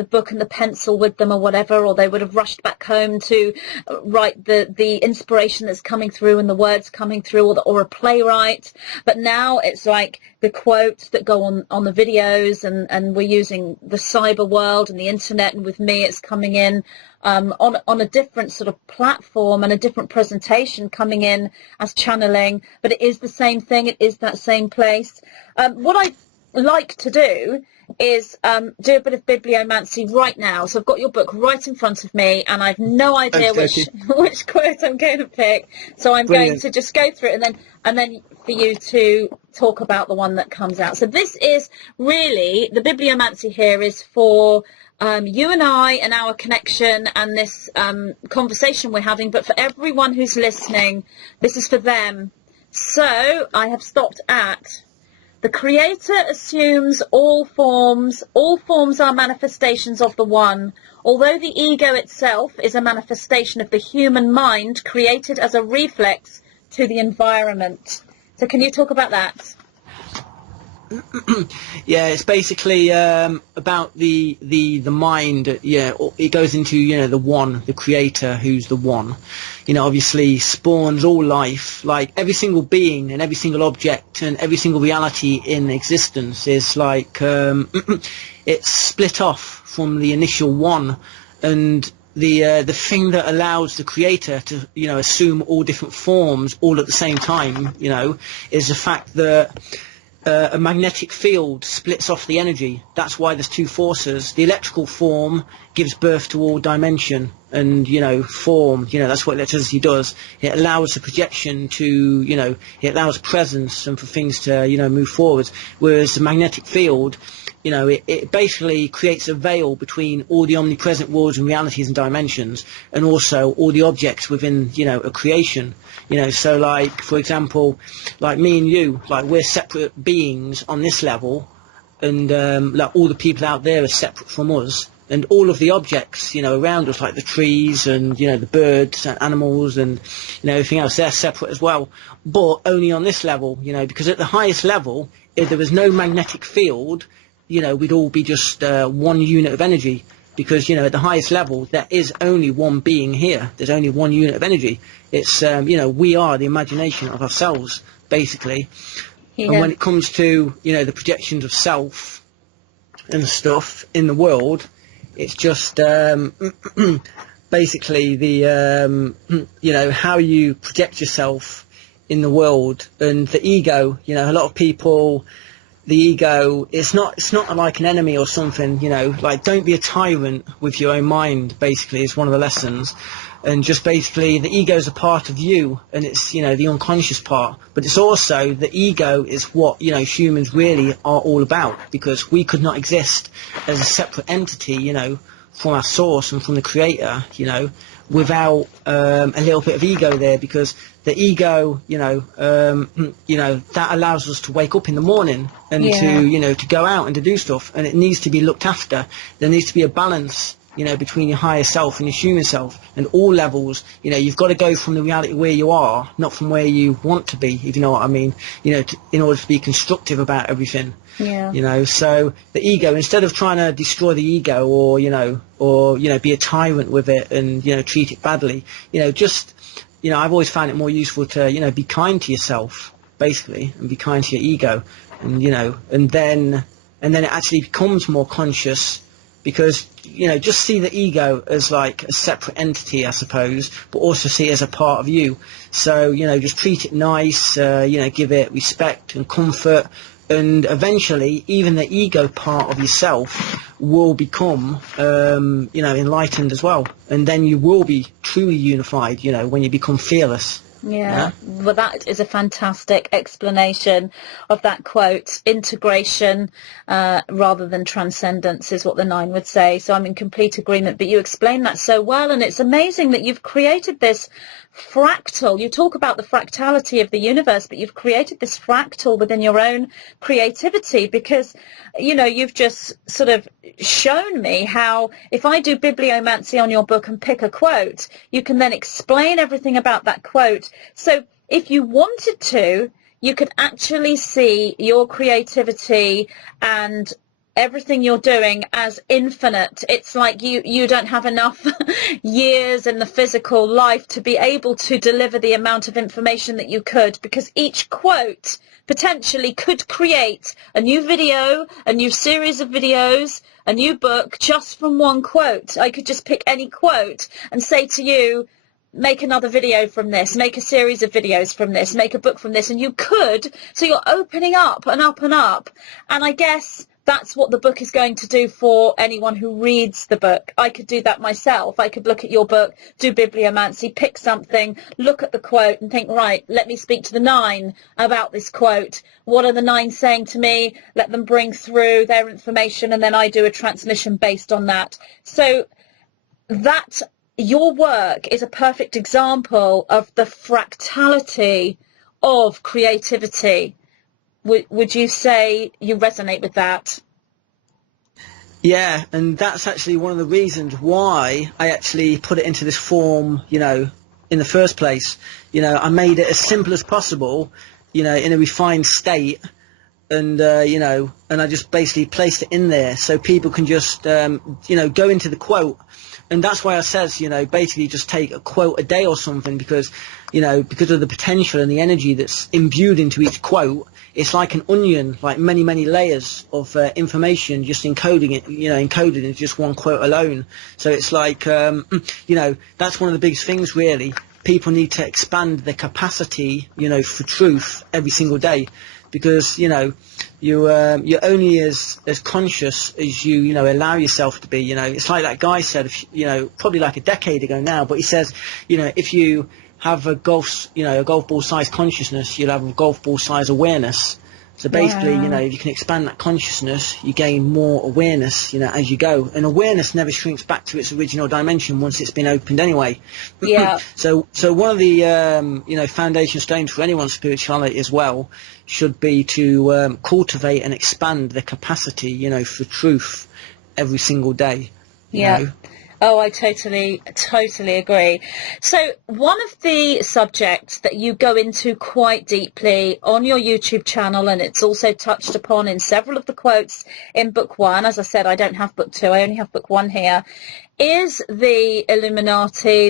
book and the pencil with them or whatever, or they would have rushed back home to write the inspiration that's coming through and the words coming through, or a playwright. But now it's like the quotes that go on the videos, and we're using the cyber world and the internet, and with me it's coming in on a different sort of platform and a different presentation, coming in as channeling, but it is the same thing. It is that same place. What I like to do is do a bit of bibliomancy right now. So I've got your book right in front of me, and I've no idea which quote I'm going to pick. So I'm going to just go through it, and then for you to talk about the one that comes out. So this is really, the bibliomancy here is for you and I and our connection and this conversation we're having, but for everyone who's listening, this is for them. So I have stopped at: the creator assumes all forms are manifestations of the one. Although the ego itself is a manifestation of the human mind created as a reflex to the environment. So can you talk about that? Yeah, it's basically about the mind. Yeah, it goes into the one, the creator, who's the one. Obviously spawns all life. Like every single being and every single object and every single reality in existence is like it's split off from the initial one, and the thing that allows the creator to assume all different forms all at the same time is the fact that a magnetic field splits off the energy. That's why there's two forces. The electrical form gives birth to all dimension and, form. That's what electricity does. It allows the projection to, it allows presence and for things to, move forward. Whereas the magnetic field, it basically creates a veil between all the omnipresent worlds and realities and dimensions, and also all the objects within, a creation. So like, for example, like me and you, like we're separate beings on this level, and like all the people out there are separate from us, and all of the objects, around us, like the trees and, the birds and animals and, everything else, they're separate as well, but only on this level, because at the highest level, if there was no magnetic field, we'd all be just one unit of energy, because, at the highest level, there is only one being here. There's only one unit of energy. It's, we are the imagination of ourselves, basically. Yeah. And when it comes to, the projections of self and stuff in the world, it's just basically the, how you project yourself in the world. And the ego, a lot of people... The ego, it's not like an enemy or something, like don't be a tyrant with your own mind, basically, is one of the lessons. And just basically the ego is a part of you, and it's, the unconscious part. But it's also, the ego is what, humans really are all about, because we could not exist as a separate entity, from our source and from the creator, without a little bit of ego there, because the ego, that allows us to wake up in the morning and to go out and to do stuff, and it needs to be looked after. There needs to be a balance, between your higher self and your human self, and all levels. You've got to go from the reality where you are, not from where you want to be, if you know what I mean, in order to be constructive about everything. Yeah. So the ego, instead of trying to destroy the ego or be a tyrant with it and, treat it badly, I've always found it more useful to, be kind to yourself, basically, and be kind to your ego, and, and then it actually becomes more conscious, because, just see the ego as like a separate entity, I suppose, but also see it as a part of you. So, just treat it nice, give it respect and comfort, and eventually even the ego part of yourself will become, enlightened as well. And then you will be truly unified, when you become fearless. Yeah, well, that is a fantastic explanation of that quote. Integration rather than transcendence is what the 9 would say. So I'm in complete agreement. But you explain that so well, and it's amazing that you've created this fractal. You talk about the fractality of the universe, but you've created this fractal within your own creativity, because, you've just sort of shown me how if I do bibliomancy on your book and pick a quote, you can then explain everything about that quote. So if you wanted to, you could actually see your creativity and everything you're doing as infinite. It's like you don't have enough years in the physical life to be able to deliver the amount of information that you could, because each quote potentially could create a new video, a new series of videos, a new book, just from one quote. I could just pick any quote and say to you, make another video from this, make a series of videos from this, make a book from this, and you could. So you're opening up and up and up. And I guess that's what the book is going to do for anyone who reads the book. I could do that myself. I could look at your book, do bibliomancy, pick something, look at the quote and think, right, let me speak to the 9 about this quote. What are the 9 saying to me? Let them bring through their information, and then I do a transmission based on that. So that your work is a perfect example of the fractality of creativity. Would you say you resonate with that? Yeah, and that's actually one of the reasons why I actually put it into this form, in the first place. I made it as simple as possible, in a refined state, and, and I just basically placed it in there so people can just, go into the quote. And that's why I says, basically just take a quote a day or something, because, because of the potential and the energy that's imbued into each quote. It's like an onion, like many, many layers of information, just encoding it, encoded into just one quote alone. So it's like, that's one of the biggest things, really. People need to expand their capacity, for truth every single day, because, you know, you're only as conscious as you know, allow yourself to be. You know, it's like that guy said, you know, probably like a decade ago now, but he says, you know, if you have a golf ball size consciousness, you'll have a golf ball size awareness. So basically, you know, if you can expand that consciousness, you gain more awareness, you know, as you go. And awareness never shrinks back to its original dimension once it's been opened anyway. Yeah. So one of the, you know, foundation stones for anyone's spirituality as well should be to cultivate and expand the capacity, you know, for truth every single day. You know? Oh, I totally agree. So one of the subjects that you go into quite deeply on your YouTube channel, and it's also touched upon in several of the quotes in book 1, as I said, I don't have book 2, I only have book 1 here, is the Illuminati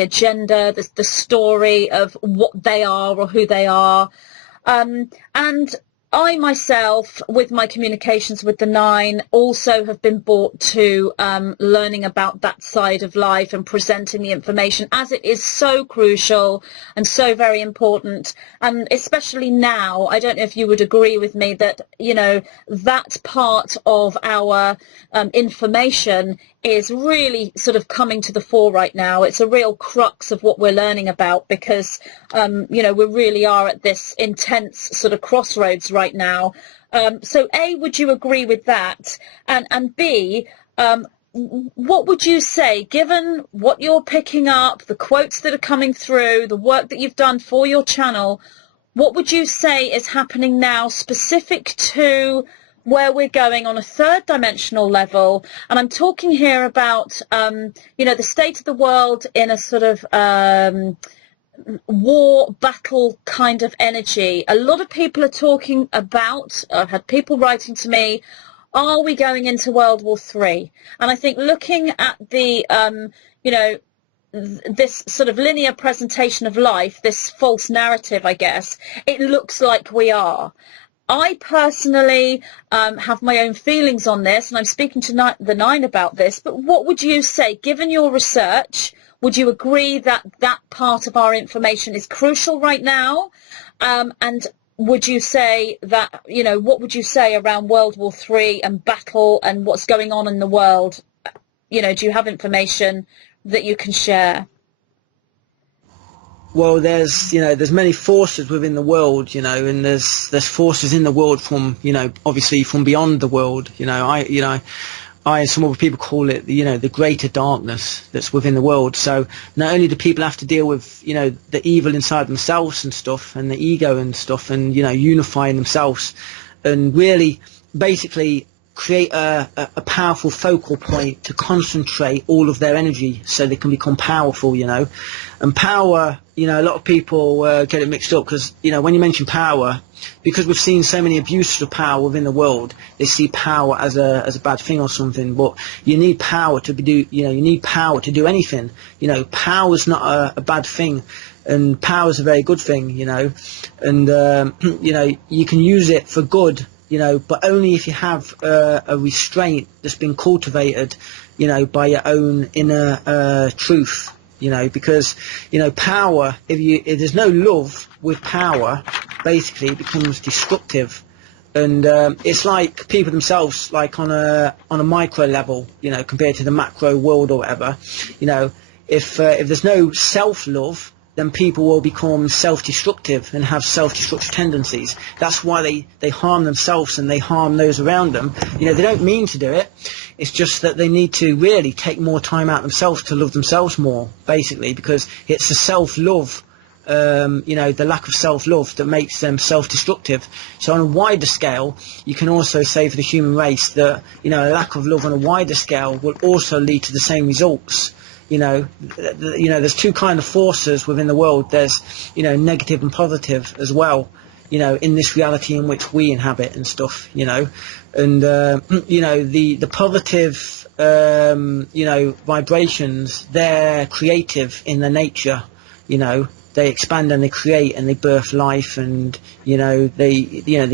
agenda, the story of what they are or who they are. And I myself, with my communications with the 9, also have been brought to learning about that side of life and presenting the information, as it is so crucial and so very important. And especially now, I don't know if you would agree with me that, you know, that part of our information is really sort of coming to the fore right now. It's a real crux of what we're learning about, because, you know, we really are at this intense sort of crossroads right now. So A, would you agree with that? And B, what would you say, given what you're picking up, the quotes that are coming through, the work that you've done for your channel, what would you say is happening now specific to where we're going on a third dimensional level? And I'm talking here about, you know, the state of the world in a sort of war battle kind of energy. A lot of people are talking about, I've had people writing to me, are we going into World War III? And I think looking at the, you know, this sort of linear presentation of life, this false narrative, I guess, it looks like we are. I personally have my own feelings on this, and I'm speaking to the 9 about this, but what would you say, given your research? Would you agree that that part of our information is crucial right now? And would you say that, you know, what would you say around World War III and battle and what's going on in the world? You know, do you have information that you can share? Well, there's many forces within the world, you know, and there's forces in the world from, you know, obviously from beyond the world. You know, I and some other people call it, you know, the greater darkness that's within the world. So not only do people have to deal with, you know, the evil inside themselves and stuff, and the ego and stuff, and, you know, unifying themselves and really basically create a powerful focal point to concentrate all of their energy so they can become powerful, you know. And power, you know, a lot of people get it mixed up because, you know, when you mention power, because we've seen so many abuses of power within the world, they see power as a bad thing or something. But you need power to you need power to do anything. You know, power is not a bad thing, and power is a very good thing, you know. And you know, you can use it for good, you know, but only if you have a restraint that's been cultivated, you know, by your own inner truth. You know, because, you know, power, if there's no love with power, basically it becomes destructive. And it's like people themselves, like on a micro level, you know, compared to the macro world or whatever. You know, if there's no self-love, then people will become self-destructive and have self-destructive tendencies. That's why they harm themselves and they harm those around them. You know, they don't mean to do it. It's just that they need to really take more time out themselves to love themselves more, basically, because it's the self-love, you know, the lack of self-love that makes them self-destructive. So on a wider scale, you can also say for the human race that, you know, a lack of love on a wider scale will also lead to the same results. You know, there's two kind of forces within the world. There's, you know, negative and positive as well, you know, in this reality in which we inhabit and stuff, you know. And, you know, the positive, you know, vibrations, they're creative in their nature, you know. They expand and they create and they birth life and, you know, they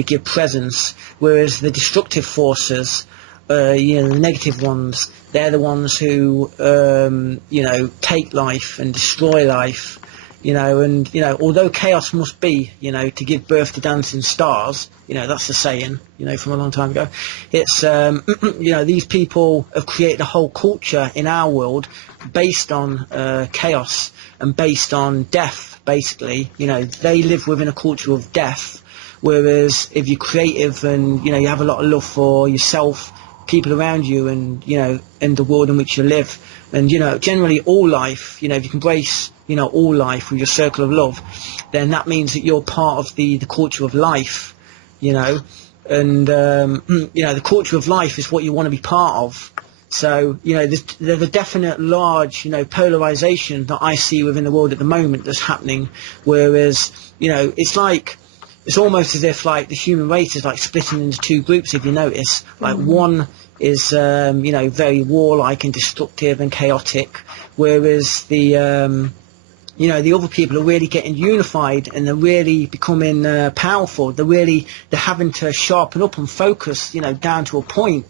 give presence. Whereas the destructive forces, you know, the negative ones, they're the ones who, you know, take life and destroy life, you know, and, you know, although chaos must be, you know, to give birth to dancing stars, you know, that's the saying, you know, from a long time ago. It's, you know, these people have created a whole culture in our world based on chaos and based on death, basically. You know, they live within a culture of death, whereas if you're creative and, you know, you have a lot of love for yourself, people around you, and, you know, and the world in which you live, and, you know, generally all life, you know, if you can embrace, you know, all life with your circle of love, then that means that you're part of the culture of life, you know, and, you know, the culture of life is what you want to be part of. So, you know, there's a definite large, you know, polarization that I see within the world at the moment that's happening, whereas, you know, it's almost as if, like, the human race is, like, splitting into two groups, if you notice. Like, one is, you know, very warlike and destructive and chaotic, whereas the, you know, the other people are really getting unified and they're really becoming powerful. They're having to sharpen up and focus, you know, down to a point,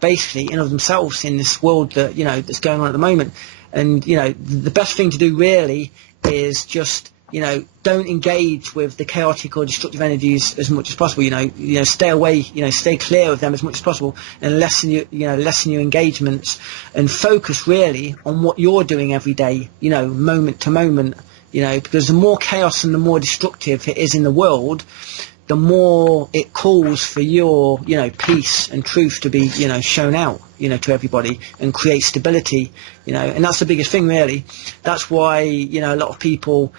basically, in of themselves in this world that, you know, that's going on at the moment. And, you know, the best thing to do really is just, you know, don't engage with the chaotic or destructive energies as much as possible. You know, stay away, you know, stay clear of them as much as possible, and lessen your engagements, and focus really on what you're doing every day, you know, moment to moment, you know, because the more chaos and the more destructive it is in the world, the more it calls for your, you know, peace and truth to be, you know, shown out, you know, to everybody, and create stability, you know, and that's the biggest thing really. That's why, you know, a lot of people,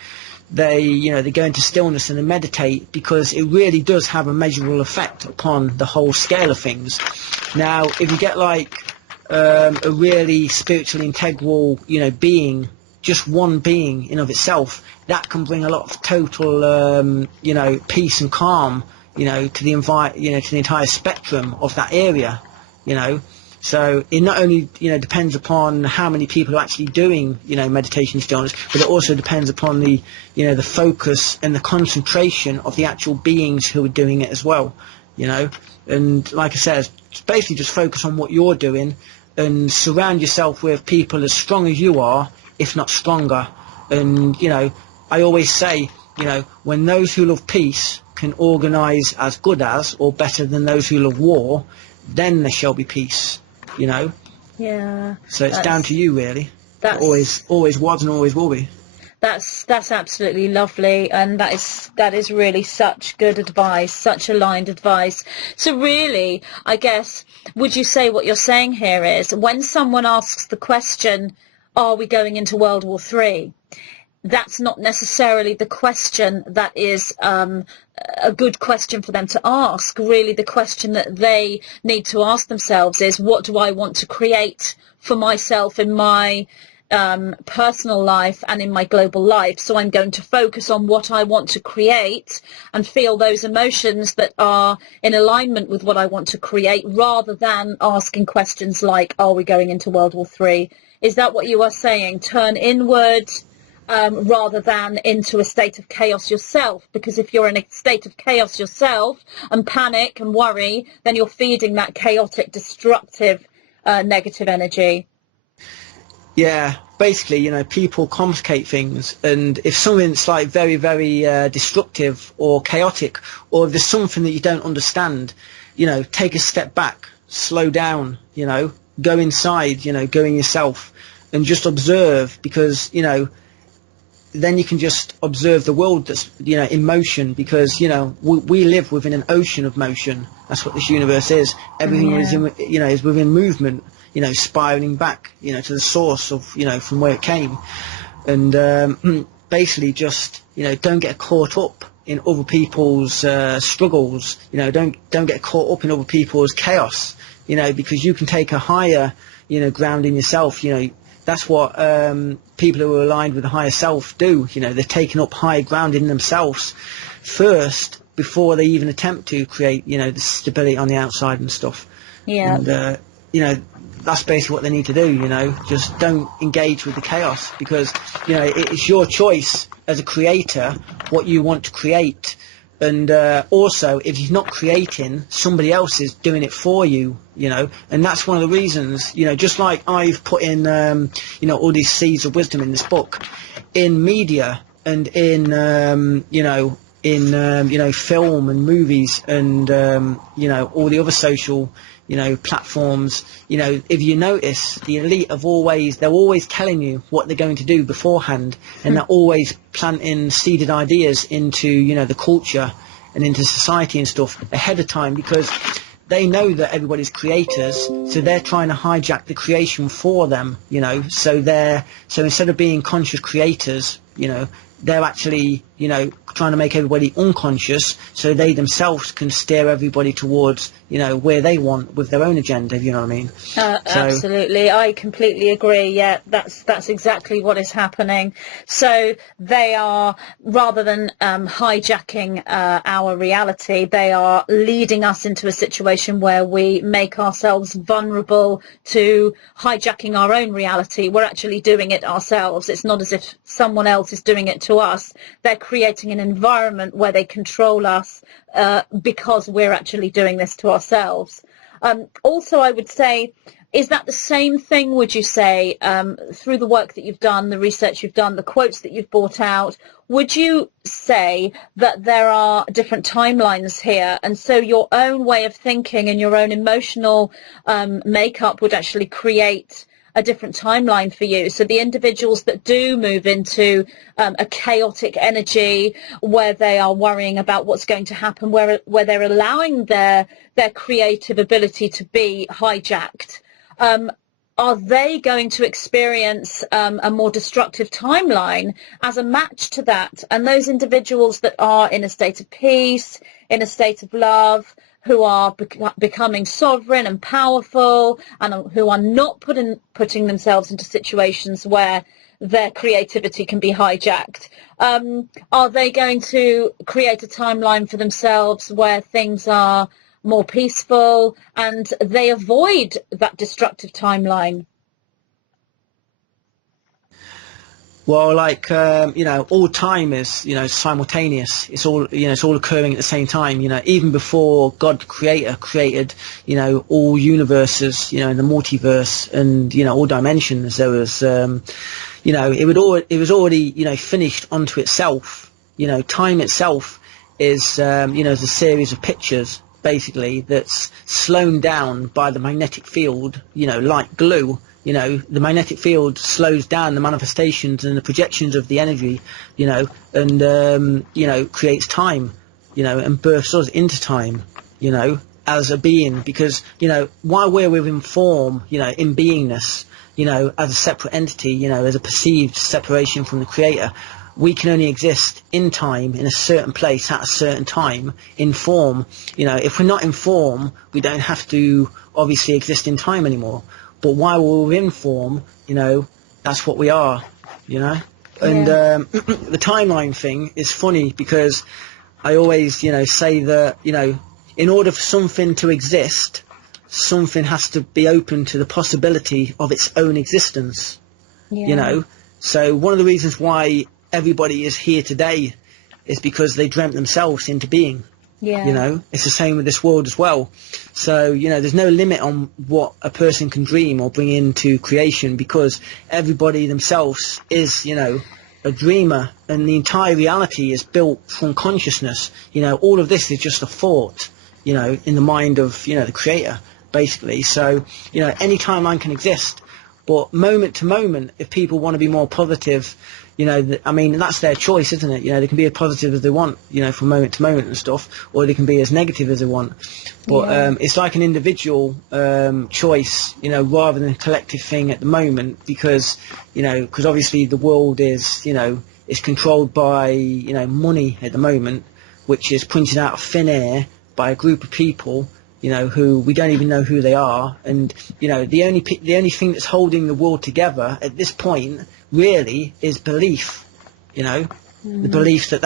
they go into stillness and they meditate, because it really does have a measurable effect upon the whole scale of things. Now, if you get like a really spiritually integral, you know, being, just one being in of itself, that can bring a lot of total, you know, peace and calm, you know, to the entire spectrum of that area, you know. So it not only, you know, depends upon how many people are actually doing, you know, meditation stillness, but it also depends upon the, you know, the focus and the concentration of the actual beings who are doing it as well, you know. And like I said, it's basically just focus on what you're doing and surround yourself with people as strong as you are, if not stronger. And, you know, I always say, you know, when those who love peace can organise as good as or better than those who love war, then there shall be peace. You know. Yeah. So it's down to you, really. That's always was and always will be. That's absolutely lovely, and that is really such good advice, such aligned advice. So really, I guess, would you say what you're saying here is, when someone asks the question, "Are we going into World War III?" that's not necessarily the question that is a good question for them to ask. Really, the question that they need to ask themselves is, what do I want to create for myself in my personal life and in my global life? So I'm going to focus on what I want to create and feel those emotions that are in alignment with what I want to create, rather than asking questions like, are we going into World War III? Is that what you are saying? Turn inward, rather than into a state of chaos yourself, because if you're in a state of chaos yourself and panic and worry, then you're feeding that chaotic, destructive, negative energy. Yeah, basically, you know, people complicate things, and if something's like very, very destructive or chaotic, or if there's something that you don't understand, you know, take a step back, slow down, you know, go inside, you know, go in yourself and just observe, because, you know, then you can just observe the world that's, you know, in motion, because, you know, we live within an ocean of motion. That's what this universe is. Everything is, you know, is within movement, you know, spiraling back, you know, to the source of, you know, from where it came. And basically just, you know, don't get caught up in other people's struggles, you know, don't get caught up in other people's chaos, you know, because you can take a higher, you know, ground in yourself. You know, that's what people who are aligned with the higher self do. You know, they're taking up higher ground in themselves first before they even attempt to create, you know, the stability on the outside and stuff. Yeah. And, you know, that's basically what they need to do, you know. Just don't engage with the chaos, because, you know, it's your choice as a creator what you want to create. And also, if you're not creating, somebody else is doing it for you, you know. And that's one of the reasons, you know, just like I've put in, you know, all these seeds of wisdom in this book, in media, and in film and movies and all the other social platforms. If you notice, the elite they're always telling you what they're going to do beforehand, and they're always planting seeded ideas into the culture and into society and stuff ahead of time, because they know that everybody's creators, so they're trying to hijack the creation for them. So instead of being conscious creators, they're actually trying to make everybody unconscious, so they themselves can steer everybody towards where they want with their own agenda, if you know what I mean. Absolutely, I completely agree. Yeah, that's exactly what is happening. So they are, rather than hijacking our reality, they are leading us into a situation where we make ourselves vulnerable to hijacking our own reality. We're actually doing it ourselves. It's not as if someone else is doing it to us. They're creating an environment where they control us because we're actually doing this to ourselves. Also, I would say, is that the same thing, would you say, through the work that you've done, the research you've done, the quotes that you've brought out, would you say that there are different timelines here, and so your own way of thinking and your own emotional makeup would actually create a different timeline for you? So the individuals that do move into a chaotic energy where they are worrying about what's going to happen, where they're allowing their creative ability to be hijacked, are they going to experience a more destructive timeline as a match to that? And those individuals that are in a state of peace, in a state of love, who are becoming sovereign and powerful, and who are not putting themselves into situations where their creativity can be hijacked, are they going to create a timeline for themselves where things are more peaceful and they avoid that destructive timeline? Well, all time is, simultaneous. It's all, it's all occurring at the same time. Even before God, the Creator, created, all universes, in the multiverse and, all dimensions, there was, it was already, finished unto itself. Time itself is, is a series of pictures, basically, that's slowed down by the magnetic field, like glue. The magnetic field slows down the manifestations and the projections of the energy, and, creates time, and births us into time, as a being. Because, while we're within form, in beingness, as a separate entity, as a perceived separation from the Creator, we can only exist in time, in a certain place, at a certain time, in form. If we're not in form, we don't have to obviously exist in time anymore. But while we're in form, that's what we are, And the timeline thing is funny, because I always, say that, in order for something to exist, something has to be open to the possibility of its own existence, So one of the reasons why everybody is here today is because they dreamt themselves into being. It's the same with this world as well. So, there's no limit on what a person can dream or bring into creation, because everybody themselves is, a dreamer, and the entire reality is built from consciousness. All of this is just a thought, in the mind of, the Creator, basically. So, any timeline can exist, but moment to moment, if people want to be more positive, that's their choice, isn't it? They can be as positive as they want, from moment to moment and stuff, or they can be as negative as they want. But it's like an individual choice, rather than a collective thing at the moment, because obviously the world is, is controlled by, money at the moment, which is printed out of thin air by a group of people, who we don't even know who they are. And, the only thing that's holding the world together at this point really is belief, the belief that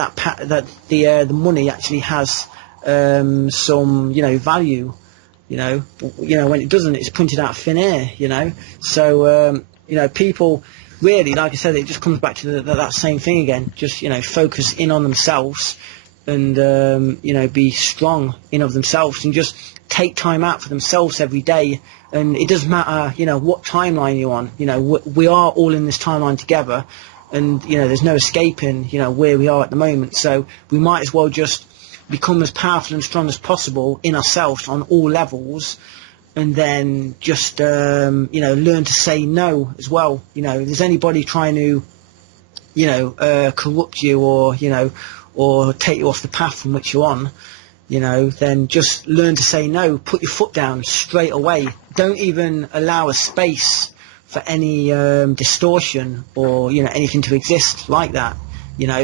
the money actually has some value, when it doesn't, it's printed out of thin air, so people really, like I said, it just comes back to that same thing again. Just focus in on themselves, and be strong in of themselves, and just take time out for themselves every day. And it doesn't matter, what timeline you're on. We are all in this timeline together, and there's no escaping where we are at the moment. So we might as well just become as powerful and strong as possible in ourselves on all levels, and then just learn to say no as well. If there's anybody trying to corrupt you, or take you off the path from which you're on, then just learn to say no. Put your foot down straight away. Don't even allow a space for any distortion or anything to exist like that,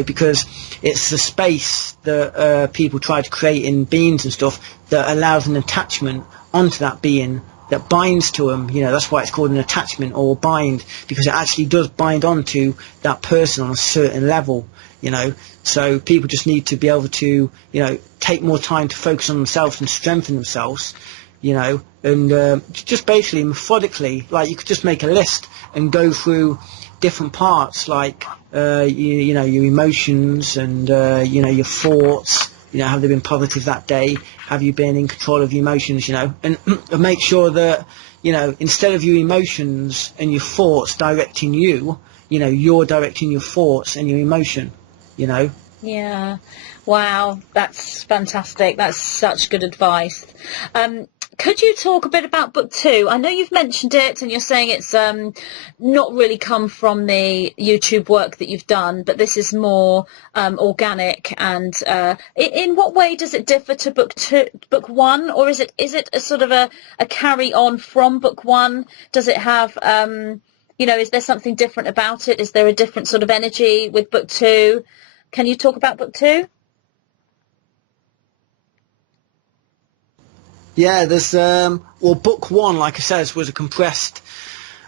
because it's the space that people try to create in beings and stuff that allows an attachment onto that being, that binds to them. That's why it's called an attachment or bind, because it actually does bind onto that person on a certain level. So people just need to be able to take more time to focus on themselves and strengthen themselves, and just basically methodically, like you could just make a list and go through different parts, like your emotions and your thoughts. Have they been positive that day? Have you been in control of your emotions? And make sure that instead of your emotions and your thoughts directing you, you're directing your thoughts and your emotion. Yeah. Wow, that's fantastic. That's such good advice. Could you talk a bit about book 2? I know you've mentioned it and you're saying it's not really come from the YouTube work that you've done, but this is more organic. And in what way does it differ to book 1, or is it a sort of a carry on from book 1? Does it have is there something different about it? Is there a different sort of energy with book 2? Can you talk about book 2? Yeah, there's book 1, like I said, was a compressed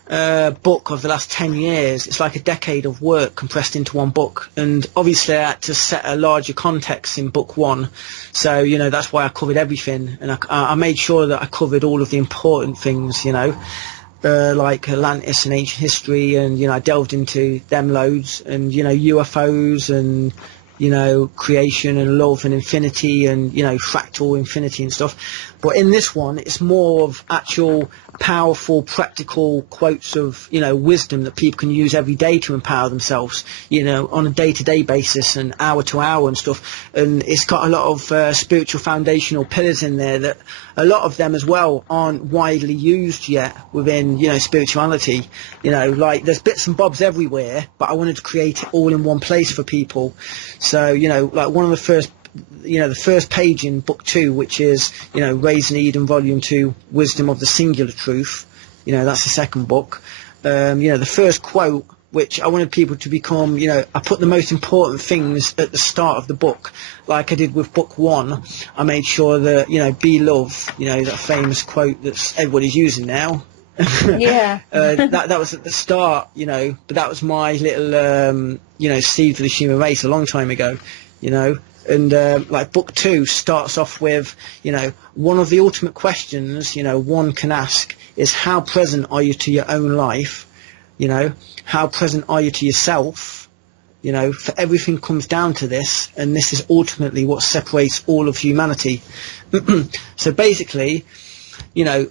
book of the last 10 years. It's like a decade of work compressed into one book, and obviously I had to set a larger context in book 1, so that's why I covered everything, and I made sure that I covered all of the important things, like Atlantis and ancient history, and I delved into them loads, and UFOs and creation and love and infinity and fractal infinity and stuff. But in this one, it's more of actual powerful practical quotes of wisdom that people can use every day to empower themselves, on a day-to-day basis and hour to hour and stuff. And it's got a lot of spiritual foundational pillars in there that a lot of them as well aren't widely used yet within spirituality. Like there's bits and bobs everywhere, but I wanted to create it all in one place for people. So like one of the first page in book 2, which is Raising Eden Volume 2, Wisdom of the Singular Truth, that's the second book. The first quote, which I wanted people to become, I put the most important things at the start of the book, like I did with book 1. I made sure that be love, that famous quote that everybody's using now. Yeah. that was at the start, but that was my little seed for the human race a long time ago, And like book 2 starts off with, one of the ultimate questions, one can ask is, how present are you to your own life? How present are you to yourself? For everything comes down to this, and this is ultimately what separates all of humanity. So basically,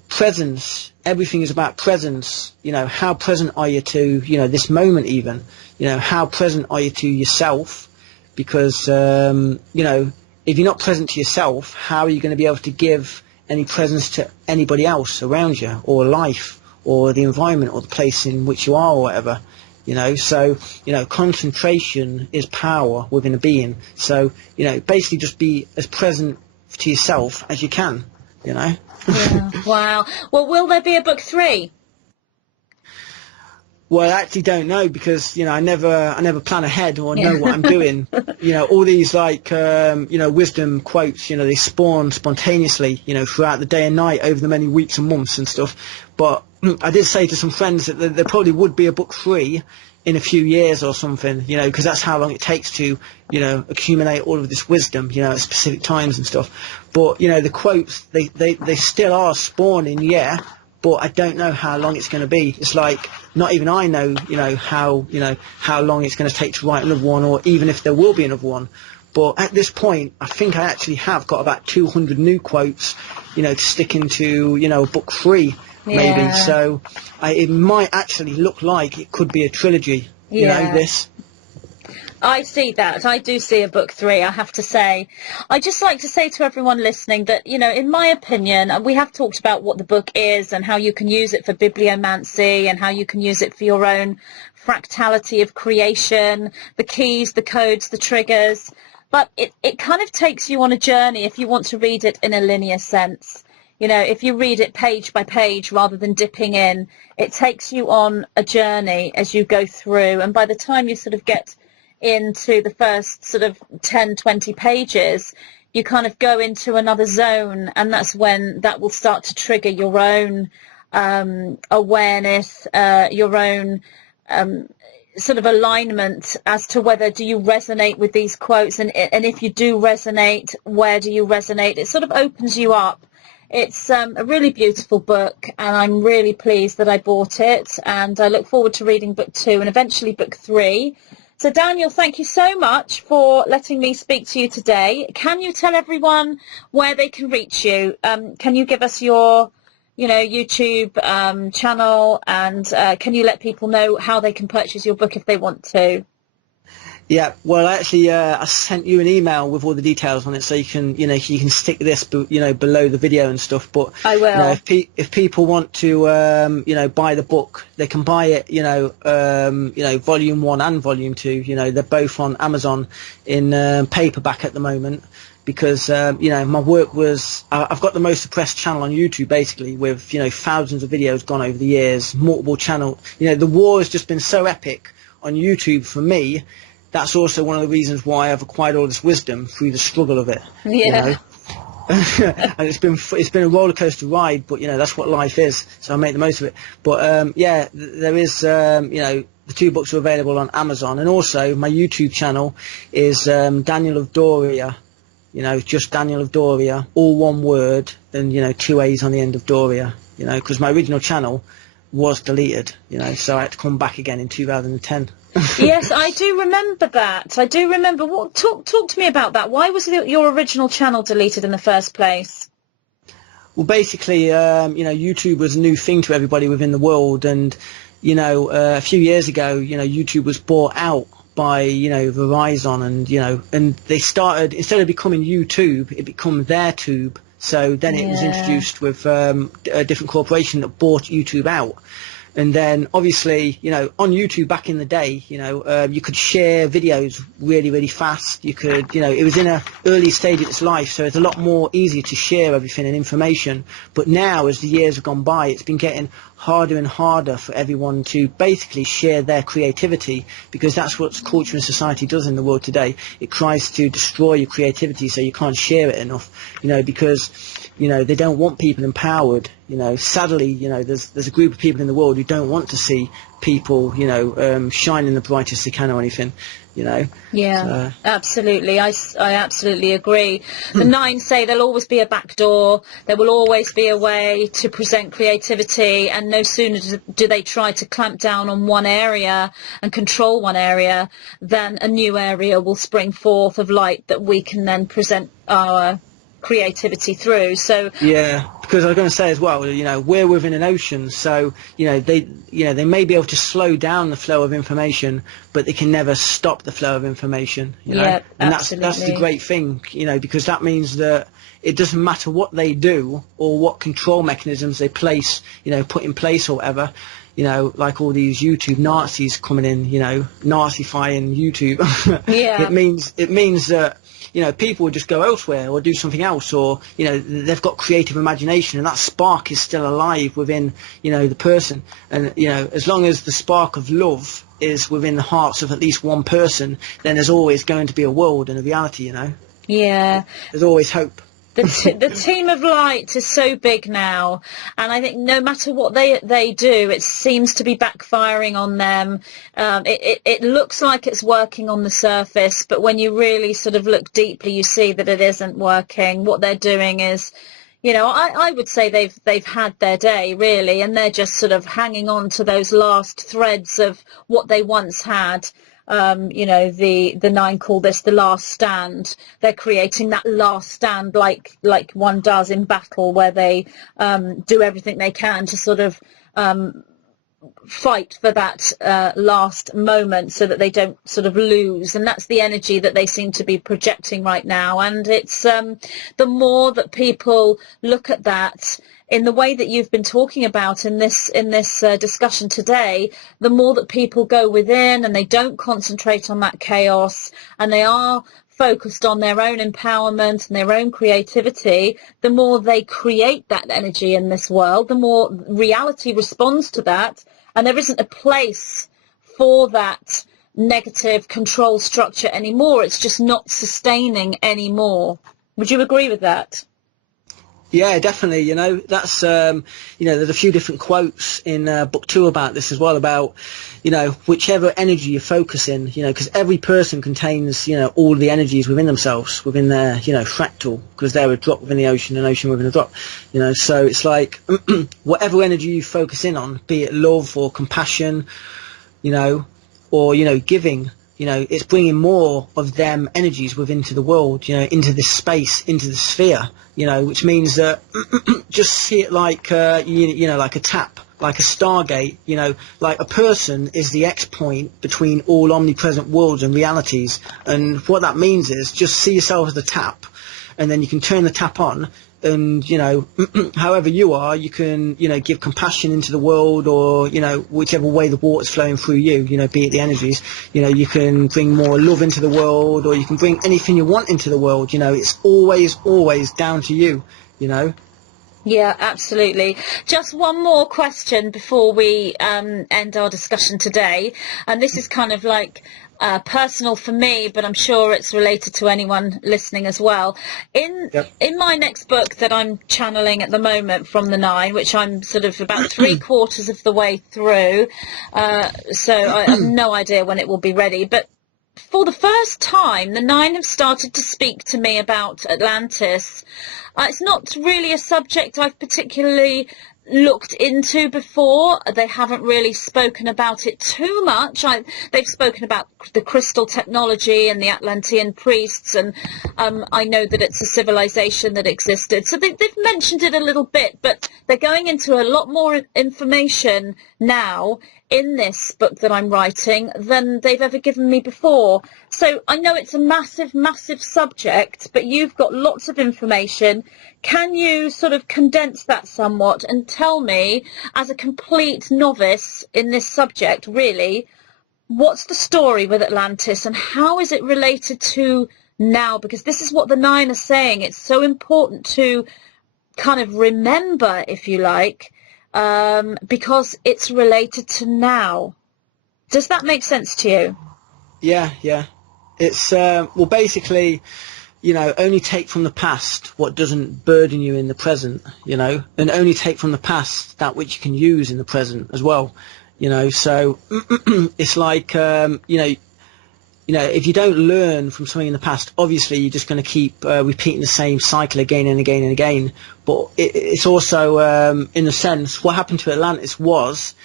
presence, everything is about presence. How present are you to, this moment even? How present are you to yourself? Because, if you're not present to yourself, how are you going to be able to give any presence to anybody else around you, or life, or the environment, or the place in which you are, or whatever? So, concentration is power within a being. So, basically just be as present to yourself as you can, Yeah. Wow. Well, will there be a book 3? Well, I actually don't know, because I never plan ahead or know what I'm doing. All these wisdom quotes, they spawn spontaneously, throughout the day and night over the many weeks and months and stuff. But I did say to some friends that there probably would be a book 3 in a few years or something, because that's how long it takes to, accumulate all of this wisdom, at specific times and stuff. But the quotes, they still are spawning, yeah. But I don't know how long it's going to be. It's like not even I know, how long it's going to take to write another one, or even if there will be another one. But at this point, I think I actually have got about 200 new quotes, to stick into, book 3, maybe. Yeah. So it might actually look like it could be a trilogy, Yeah. This. I see that. I do see a book 3, I have to say. I just like to say to everyone listening that, in my opinion, we have talked about what the book is and how you can use it for bibliomancy and how you can use it for your own fractality of creation, the keys, the codes, the triggers. But it kind of takes you on a journey if you want to read it in a linear sense. If you read it page by page rather than dipping in, it takes you on a journey as you go through. And by the time you sort of get into the first sort of 10, 20 pages, you kind of go into another zone, and that's when that will start to trigger your own awareness, your own sort of alignment as to whether do you resonate with these quotes, and if you do resonate, where do you resonate? It sort of opens you up. It's a really beautiful book, and I'm really pleased that I bought it, and I look forward to reading book 2 and eventually book 3. So, Daniel, thank you so much for letting me speak to you today. Can you tell everyone where they can reach you? Can you give us your, YouTube channel, and can you let people know how they can purchase your book if they want to? Yeah, well, actually, I sent you an email with all the details on it, so you can, you can stick this, below the video and stuff. But I will. If people want to, buy the book, they can buy it, volume 1 and volume 2. They're both on Amazon in paperback at the moment. Because my work was, I've got the most suppressed channel on YouTube, basically, with thousands of videos gone over the years, multiple channel. The war has just been so epic on YouTube for me. That's also one of the reasons why I've acquired all this wisdom through the struggle of it. Yeah. And it's been a roller coaster ride, but that's what life is. So I make the most of it. But there is the 2 books are available on Amazon, and also my YouTube channel is Danielofdoriaa. Just Danielofdoriaa, all one word, and 2 A's on the end of Doria. Because my original channel was deleted. So I had to come back again in 2010. Yes, I do remember that. I do remember. Talk to me about that. Why was your original channel deleted in the first place? Well, basically, YouTube was a new thing to everybody within the world, and a few years ago, YouTube was bought out by Verizon, and they started, instead of becoming YouTube, it became their tube. So then it was introduced with a different corporation that bought YouTube out. And then obviously, on YouTube back in the day, you could share videos really, really fast. You could, it was in a early stage of its life, so it's a lot more easier to share everything and information. But now, as the years have gone by, it's been getting harder and harder for everyone to basically share their creativity, because that's what culture and society does in the world today. It tries to destroy your creativity, so you can't share it enough, because they don't want people empowered. Sadly, there's a group of people in the world who don't want to see people, shining the brightest they can or anything, Yeah, so. Absolutely. I absolutely agree. The 9 say there'll always be a back door. There will always be a way to present creativity, and no sooner do they try to clamp down on one area and control one area than a new area will spring forth of light that we can then present our creativity through. So yeah, because I was going to say as well, we're within an ocean, so they may be able to slow down the flow of information, but they can never stop the flow of information. Yeah, and absolutely. that's the great thing, because that means that it doesn't matter what they do or what control mechanisms they put in place or whatever. Like all these YouTube Nazis coming in, Nazifying YouTube. Yeah. It means that people would just go elsewhere or do something else, or they've got creative imagination, and that spark is still alive within the person. And as long as the spark of love is within the hearts of at least one person, then there's always going to be a world and a reality. Yeah, there's always hope. The team of light is so big now, and I think no matter what they do, it seems to be backfiring on them. It looks like it's working on the surface, but when you really sort of look deeply, you see that it isn't working. What they're doing is, I would say they've had their day, really, and they're just sort of hanging on to those last threads of what they once had. The 9 call this the last stand. They're creating that last stand like one does in battle, where they do everything they can to sort of fight for that last moment so that they don't sort of lose, and that's the energy that they seem to be projecting right now. And it's the more that people look at that in the way that you've been talking about in this discussion today, the more that people go within and they don't concentrate on that chaos and they are focused on their own empowerment and their own creativity, the more they create that energy in this world, the more reality responds to that, and there isn't a place for that negative control structure anymore. It's just not sustaining anymore. Would you agree with that? Yeah, definitely. You know, that's, there's a few different quotes in book 2 about this as well, about, whichever energy you focus in, because every person contains, all the energies within themselves, within their, fractal, because they're a drop within the ocean, an ocean within a drop, so it's like whatever energy you focus in on, be it love or compassion, or, giving, it's bringing more of them energies within to the world, into this space, into the sphere, which means that just see it like, like a tap, like a stargate, like a person is the X point between all omnipresent worlds and realities. And what that means is just see yourself as the tap, and then you can turn the tap on. And, however you are, you can, give compassion into the world, or, whichever way the water's flowing through you, be it the energies, you can bring more love into the world, or you can bring anything you want into the world, it's always down to you, Yeah, absolutely. Just one more question before we end our discussion today. And this is kind of like personal for me, but I'm sure it's related to anyone listening as well. In my next book that I'm channeling at the moment from the 9, which I'm sort of about 3/4 of the way through, so I have no idea when it will be ready, but for the first time, the 9 have started to speak to me about Atlantis. It's not really a subject I've particularly looked into before. They haven't really spoken about it too much. They've spoken about the crystal technology and the Atlantean priests, and I know that it's a civilization that existed. So they've mentioned it a little bit, but they're going into a lot more information now in this book that I'm writing than they've ever given me before. So I know it's a massive, massive subject, but you've got lots of information. Can you sort of condense that somewhat and tell me, as a complete novice in this subject, really, what's the story with Atlantis and how is it related to now? Because this is what the 9 are saying. It's so important to kind of remember, if you like, because it's related to now. Does that make sense to you? Yeah. It's, well, basically, only take from the past what doesn't burden you in the present, and only take from the past that which you can use in the present as well, so it's like, if you don't learn from something in the past, obviously you're just going to keep repeating the same cycle again and again and again. But it's also, in a sense, what happened to Atlantis was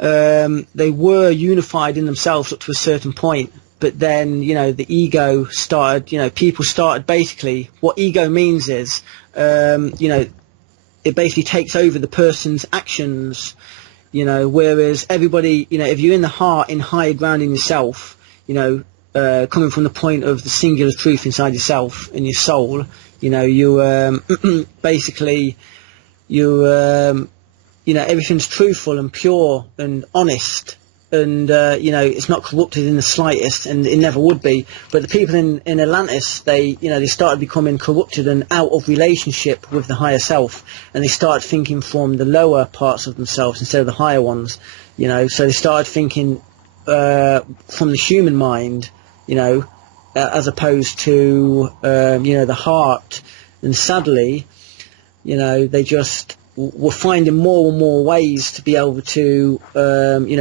they were unified in themselves up to a certain point. But then, the ego started, people started basically, what ego means is, it basically takes over the person's actions, whereas everybody, if you're in the heart, in higher ground in yourself, coming from the point of the singular truth inside yourself, in your soul, you basically, everything's truthful and pure and honest, and it's not corrupted in the slightest, and it never would be. But the people in Atlantis, they started becoming corrupted and out of relationship with the higher self, and they started thinking from the lower parts of themselves instead of the higher ones, so they started thinking from the human mind, as opposed to, the heart. And sadly, they just were finding more and more ways to be able to,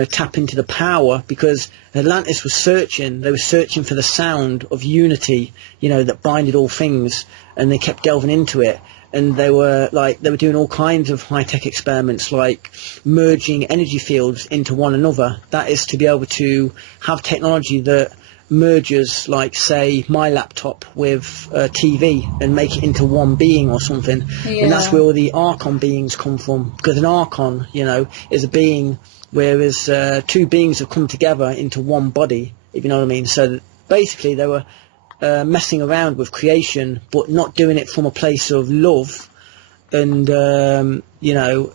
tap into the power, because Atlantis was searching. They were searching for the sound of unity, that binded all things, and they kept delving into it. And they were doing all kinds of high-tech experiments, like merging energy fields into one another. That is to be able to have technology that merges, like say my laptop with a TV and make it into one being or something. And that's where all the archon beings come from, because an archon, you know, is a being, whereas two beings have come together into one body, if you know what I mean. So basically they were messing around with creation, but not doing it from a place of love and you know,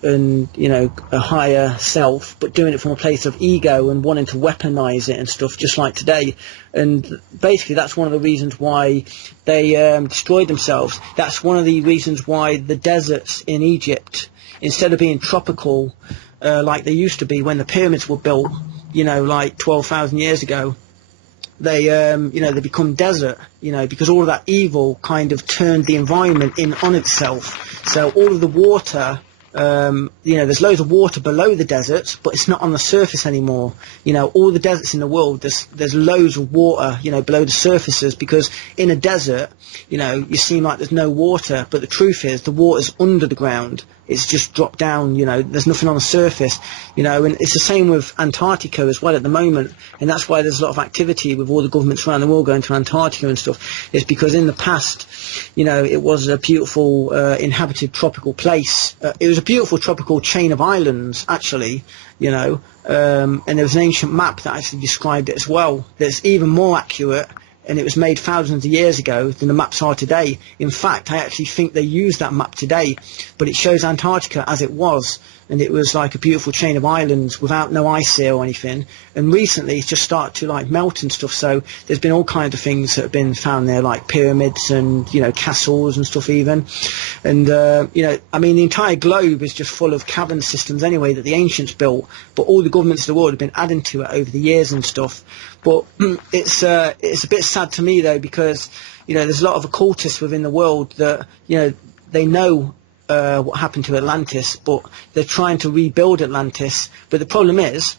a higher self, but doing it from a place of ego and wanting to weaponize it and stuff, just like today. And basically that's one of the reasons why they destroyed themselves. That's one of the reasons why the deserts in Egypt, instead of being tropical like they used to be when the pyramids were built, you know, like 12,000 years ago, they you know, they become desert, you know, because all of that evil kind of turned the environment in on itself. So all of the water, you know, there's loads of water below the deserts, but it's not on the surface anymore. You know, all the deserts in the world, there's loads of water, you know, below the surfaces, because in a desert, you know, you seem like there's no water, but the truth is the water's under the ground. It's just dropped down, you know, there's nothing on the surface, you know, and it's the same with Antarctica as well at the moment, and that's why there's a lot of activity with all the governments around the world going to Antarctica and stuff. It's because in the past, you know, it was a beautiful inhabited tropical place. It was a beautiful tropical chain of islands, actually, you know, and there was an ancient map that actually described it as well, that's even more accurate, and it was made thousands of years ago than the maps are today. In fact, I actually think they use that map today, but it shows Antarctica as it was, and it was like a beautiful chain of islands without no ice there or anything. And recently it's just started to like melt and stuff, so there's been all kinds of things that have been found there, like pyramids and, you know, castles and stuff even. And you know, I mean, the entire globe is just full of cavern systems anyway that the ancients built, but all the governments of the world have been adding to it over the years and stuff. But it's a bit sad to me though, because, you know, there's a lot of occultists within the world that, you know, they know what happened to Atlantis, but they're trying to rebuild Atlantis. But the problem is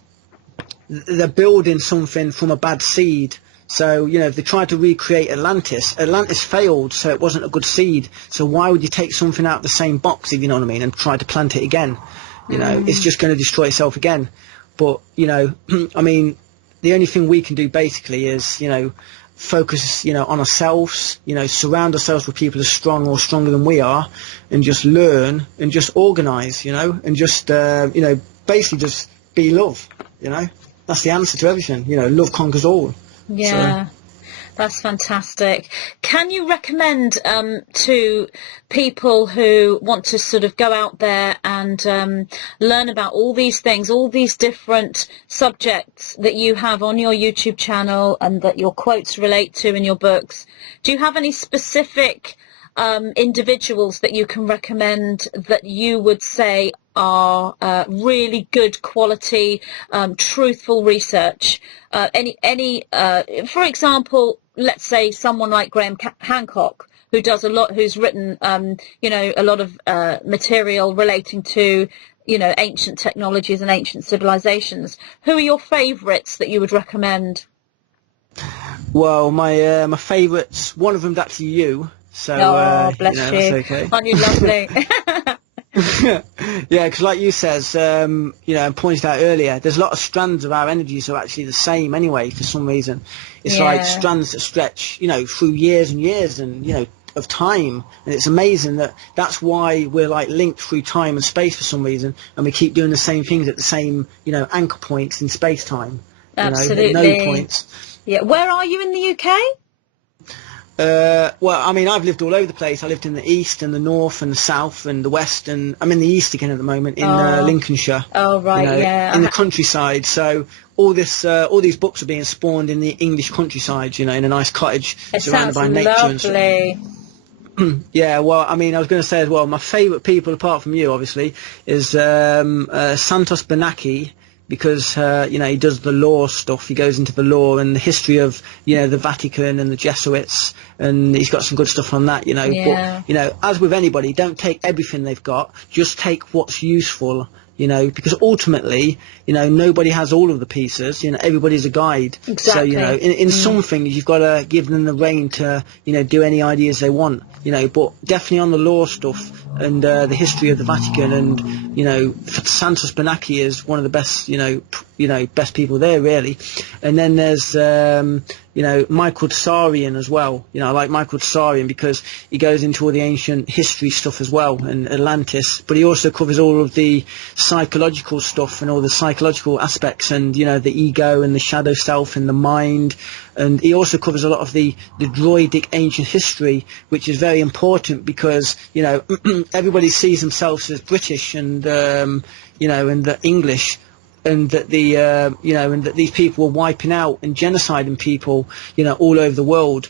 they're building something from a bad seed. So, you know, if they tried to recreate Atlantis, Atlantis failed, so it wasn't a good seed. So why would you take something out of the same box, if you know what I mean, and try to plant it again? You know, it's just going to destroy itself again. But, you know, I mean, the only thing we can do basically is, you know, focus, you know, on ourselves, you know, surround ourselves with people as strong or stronger than we are, and just learn and just organise, you know, and just, you know, basically just be love, you know. That's the answer to everything, you know, love conquers all. Yeah. So. That's fantastic. Can you recommend to people who want to sort of go out there and learn about all these things, all these different subjects that you have on your YouTube channel and that your quotes relate to in your books? Do you have any specific individuals that you can recommend that you would say are really good quality, truthful research? For example, let's say someone like Graham Hancock, who does a lot, who's written, you know, a lot of material relating to, you know, ancient technologies and ancient civilizations. Who are your favourites that you would recommend? Well, my favourites, one of them's actually you. So, bless you know, you. that's okay. Aren't you lovely? Yeah, because like you says, you know, and pointed out earlier, there's a lot of strands of our energies are actually the same anyway for some reason. It's like strands that stretch, you know, through years and years and, you know, of time. And it's amazing that's why we're like linked through time and space for some reason, and we keep doing the same things at the same, you know, anchor points in space-time. Absolutely. You know, at node points. Yeah. Where are you in the UK? Well, I mean, I've lived all over the place. I lived in the east and the north and the south and the west, and I'm in the east again at the moment in Lincolnshire. Oh, right, you know, yeah. in the countryside. So all these books are being spawned in the English countryside, you know, in a nice cottage surrounded by nature. Lovely. Yeah, well, I mean, I was going to say as well, my favourite people, apart from you, obviously, is Santos Benaki. Because, you know, he does the law stuff, he goes into the law and the history of, you know, the Vatican and the Jesuits, and he's got some good stuff on that, you know. Yeah. But, you know, as with anybody, don't take everything they've got, just take what's useful, you know, because ultimately, you know, nobody has all of the pieces, you know, everybody's a guide. Exactly. So, you know, in some things you've got to give them the rein to, you know, do any ideas they want, you know, but definitely on the law stuff and the history of the Vatican, and, you know, Santos Benaki is one of the best, you know, best people there really. And then there's Michael Tsarian as well. I like Michael Tsarian because he goes into all the ancient history stuff as well, and Atlantis, but he also covers all of the psychological stuff and all the psychological aspects, and the ego and the shadow self and the mind. And he also covers a lot of the droidic ancient history, which is very important because everybody sees themselves as British and and the English, and that and that these people were wiping out and genociding people all over the world,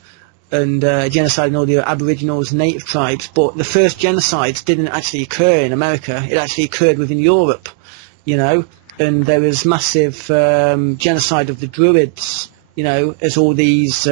and genociding all the Aboriginals and native tribes. But the first genocides didn't actually occur in America. It actually occurred within Europe, and there was massive genocide of the Druids, as all these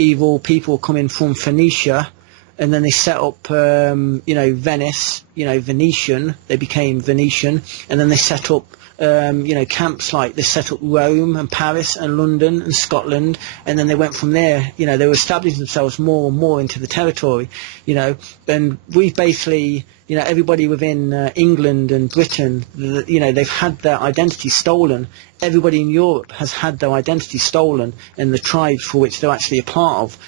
evil people coming from Phoenicia. And then they set up, Venice, Venetian. They became Venetian. And then they set up, camps like they set up Rome and Paris and London and Scotland. And then they went from there. They were establishing themselves more and more into the territory, And we've basically, everybody within England and Britain, they've had their identity stolen. Everybody in Europe has had their identity stolen, and the tribes for which they're actually a part of.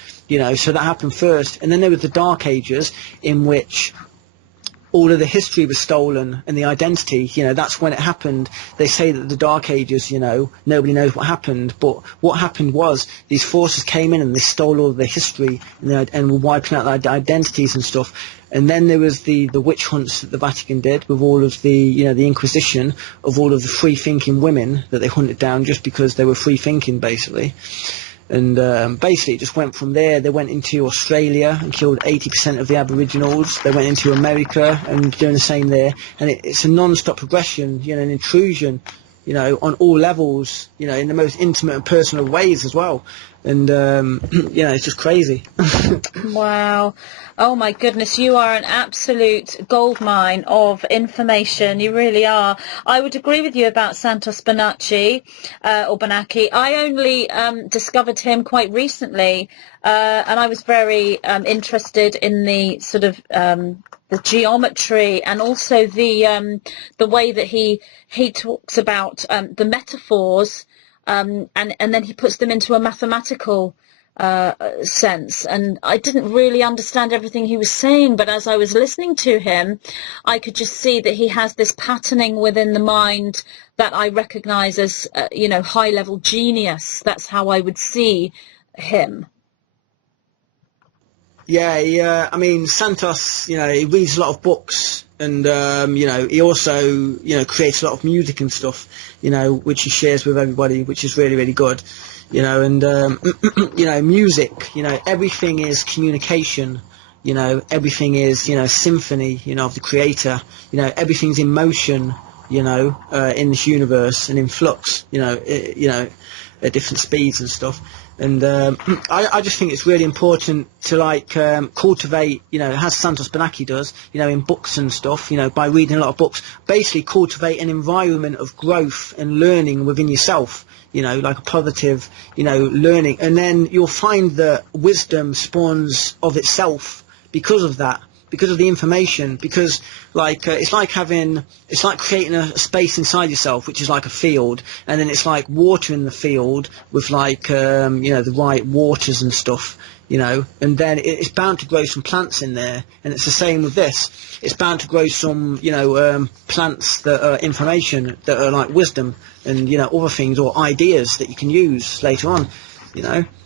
So that happened first, and then there was the Dark Ages, in which all of the history was stolen and the identity. That's when it happened. They say that the Dark Ages, nobody knows what happened, but what happened was these forces came in and they stole all of the history and were wiping out their identities and stuff. And then there was the witch hunts that the Vatican did with all of the the Inquisition of all of the free thinking women that they hunted down just because they were free thinking, basically. And basically it just went from there. They went into Australia and killed 80% of the Aboriginals. They went into America and doing the same there. And it's a non-stop progression, an intrusion, on all levels, in the most intimate and personal ways as well. And, it's just crazy. Wow. Oh my goodness, you are an absolute goldmine of information. You really are. I would agree with you about Santos Bonacci, or Bonacci. I only discovered him quite recently, and I was very interested in the sort of the geometry, and also the way that he talks about the metaphors, and then he puts them into a mathematical sense. And I didn't really understand everything he was saying, but as I was listening to him, I could just see that he has this patterning within the mind that I recognize as high-level genius. That's how I would see him. Yeah, I mean, Santos, he reads a lot of books, and, he also, creates a lot of music and stuff, which he shares with everybody, which is really, really good, and, music, everything is communication, everything is, symphony, of the creator, everything's in motion, in this universe and in flux, at different speeds and stuff. And I just think it's really important to cultivate, as Santos Bonacci does, in books and stuff, by reading a lot of books, basically cultivate an environment of growth and learning within yourself, like a positive, learning. And then you'll find that wisdom spawns of itself because of that. Because of the information, because it's like creating a space inside yourself, which is like a field, and then it's like watering the field with the right waters and stuff, and then it's bound to grow some plants in there. And it's the same with this. It's bound to grow some, plants that are information, that are like wisdom and, other things or ideas that you can use later on.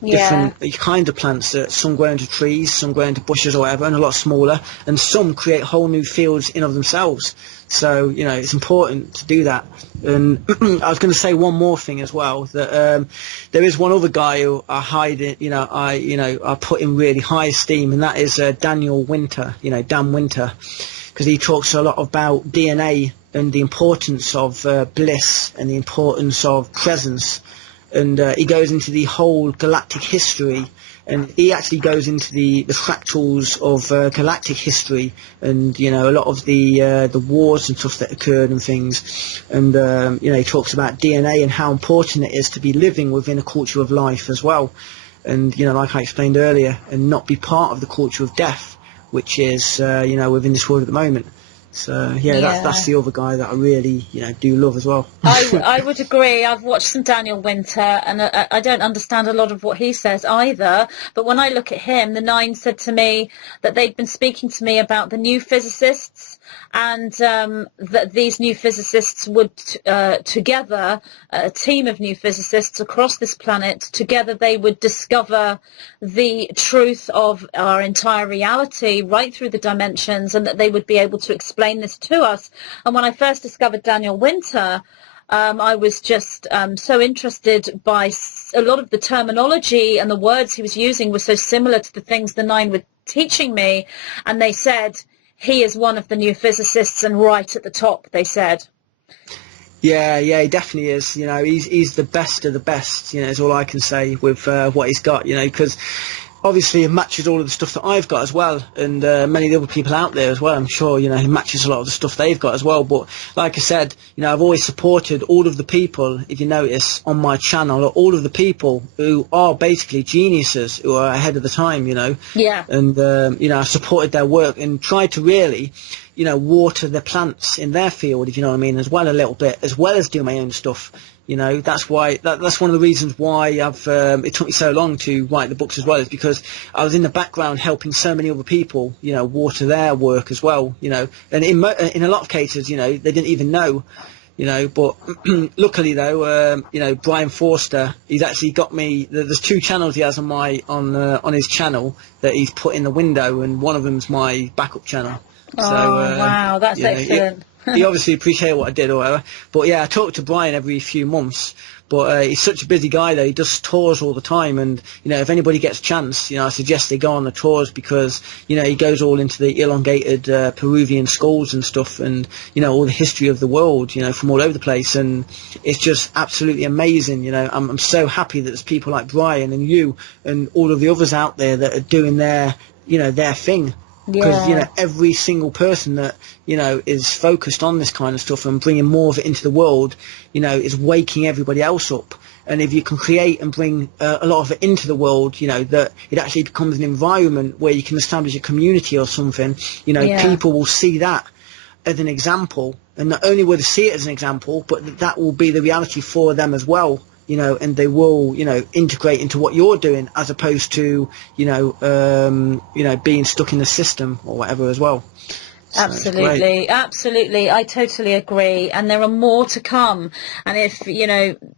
Different kinds of plants. Some grow into trees, some grow into bushes or whatever, and a lot smaller, and some create whole new fields in of themselves. So, it's important to do that. And I was going to say one more thing as well, that there is one other guy who I put in really high esteem, and that is Daniel Winter, Dan Winter, because he talks a lot about DNA and the importance of bliss and the importance of presence. And he goes into the whole galactic history, and he actually goes into the fractals of galactic history, and a lot of the wars and stuff that occurred and things. And he talks about DNA and how important it is to be living within a culture of life as well. And like I explained earlier, and not be part of the culture of death, which is within this world at the moment. So yeah, that's the other guy that I really, do love as well. I would agree. I've watched some Daniel Winter, and I don't understand a lot of what he says either. But when I look at him, the Nine said to me that they'd been speaking to me about the new physicists, and that these new physicists would together, a team of new physicists across this planet, together they would discover the truth of our entire reality right through the dimensions, and that they would be able to explain this to us. And when I first discovered Daniel Winter, I was just so interested by a lot of the terminology, and the words he was using were so similar to the things the Nine were teaching me. And they said he is one of the new physicists, and right at the top, they said. Yeah, he definitely is. He's the best of the best, is all I can say with what he's got, because obviously it matches all of the stuff that I've got as well, and many of the other people out there as well. I'm sure, it matches a lot of the stuff they've got as well. But like I said, I've always supported all of the people, if you notice, on my channel, or all of the people who are basically geniuses, who are ahead of the time, Yeah. And, I've supported their work and tried to really, water the plants in their field, if you know what I mean, as well a little bit, as well as do my own stuff. That's why that's one of the reasons why it took me so long to write the books as well, is because I was in the background helping so many other people, water their work as well, and in a lot of cases, they didn't even know, but luckily though, Brian Forster, he's actually got me. There's 2 channels he has on his channel that he's put in the window, and one of them's my backup channel. Wow, that's excellent. He obviously appreciated what I did or whatever. But yeah, I talk to Brian every few months. But he's such a busy guy though. He does tours all the time, and if anybody gets a chance, I suggest they go on the tours, because he goes all into the elongated Peruvian skulls and stuff, and all the history of the world, from all over the place, and it's just absolutely amazing. I'm so happy that there's people like Brian and you and all of the others out there that are doing their their thing. Because every single person that is focused on this kind of stuff and bringing more of it into the world, is waking everybody else up. And if you can create and bring a lot of it into the world, that it actually becomes an environment where you can establish a community or something, people will see that as an example, and not only will they see it as an example, but that will be the reality for them as well. And they will, integrate into what you're doing, as opposed to, being stuck in the system or whatever as well. Absolutely, absolutely. I totally agree. And there are more to come. And if,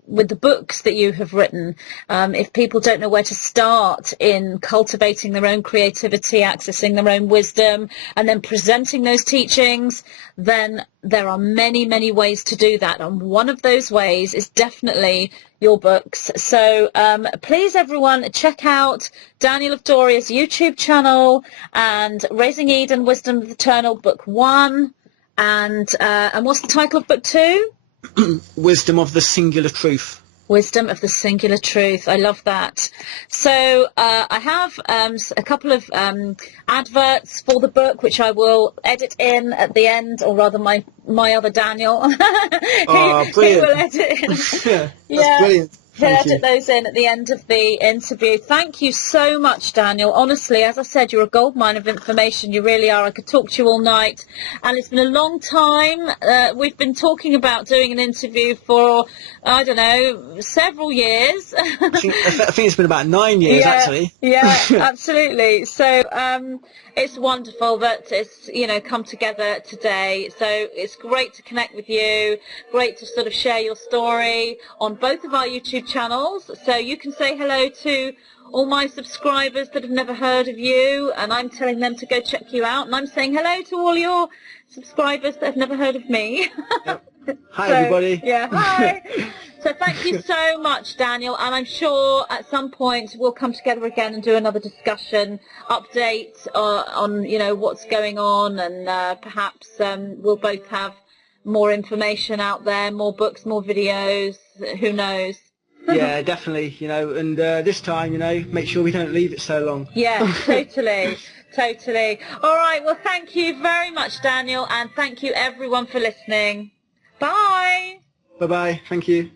with the books that you have written, if people don't know where to start in cultivating their own creativity, accessing their own wisdom, and then presenting those teachings, then there are many, many ways to do that. And one of those ways is definitely your books. So please, everyone, check out Danielofdoriaa's YouTube channel and Raising Eden, Wisdom of the Eternal, Book 1. And what's the title of Book 2? Wisdom of the Singular Truth. Wisdom of the Singular Truth. I love that. So I have a couple of adverts for the book, which I will edit in at the end, or rather my other Daniel. Oh, brilliant. He will edit in. That's brilliant. He'll edit those in at the end of the interview. Thank you so much, Daniel. Honestly, as I said, you're a goldmine of information. You really are. I could talk to you all night. And it's been a long time. We've been talking about doing an interview for, I don't know, several years. I think it's been about 9 years, actually. Yeah, absolutely. So it's wonderful that it's, come together today. So it's great to connect with you. Great to sort of share your story on both of our YouTube channels, so you can say hello to all my subscribers that have never heard of you, and I'm telling them to go check you out, and I'm saying hello to all your subscribers that have never heard of me. Yep. Hi, everybody. Yeah, hi. So thank you so much, Daniel, and I'm sure at some point we'll come together again and do another discussion, update on what's going on, and perhaps we'll both have more information out there, more books, more videos, who knows. Yeah, definitely, and this time, make sure we don't leave it so long. Yeah, totally. All right, well, thank you very much, Daniel, and thank you, everyone, for listening. Bye. Bye-bye. Thank you.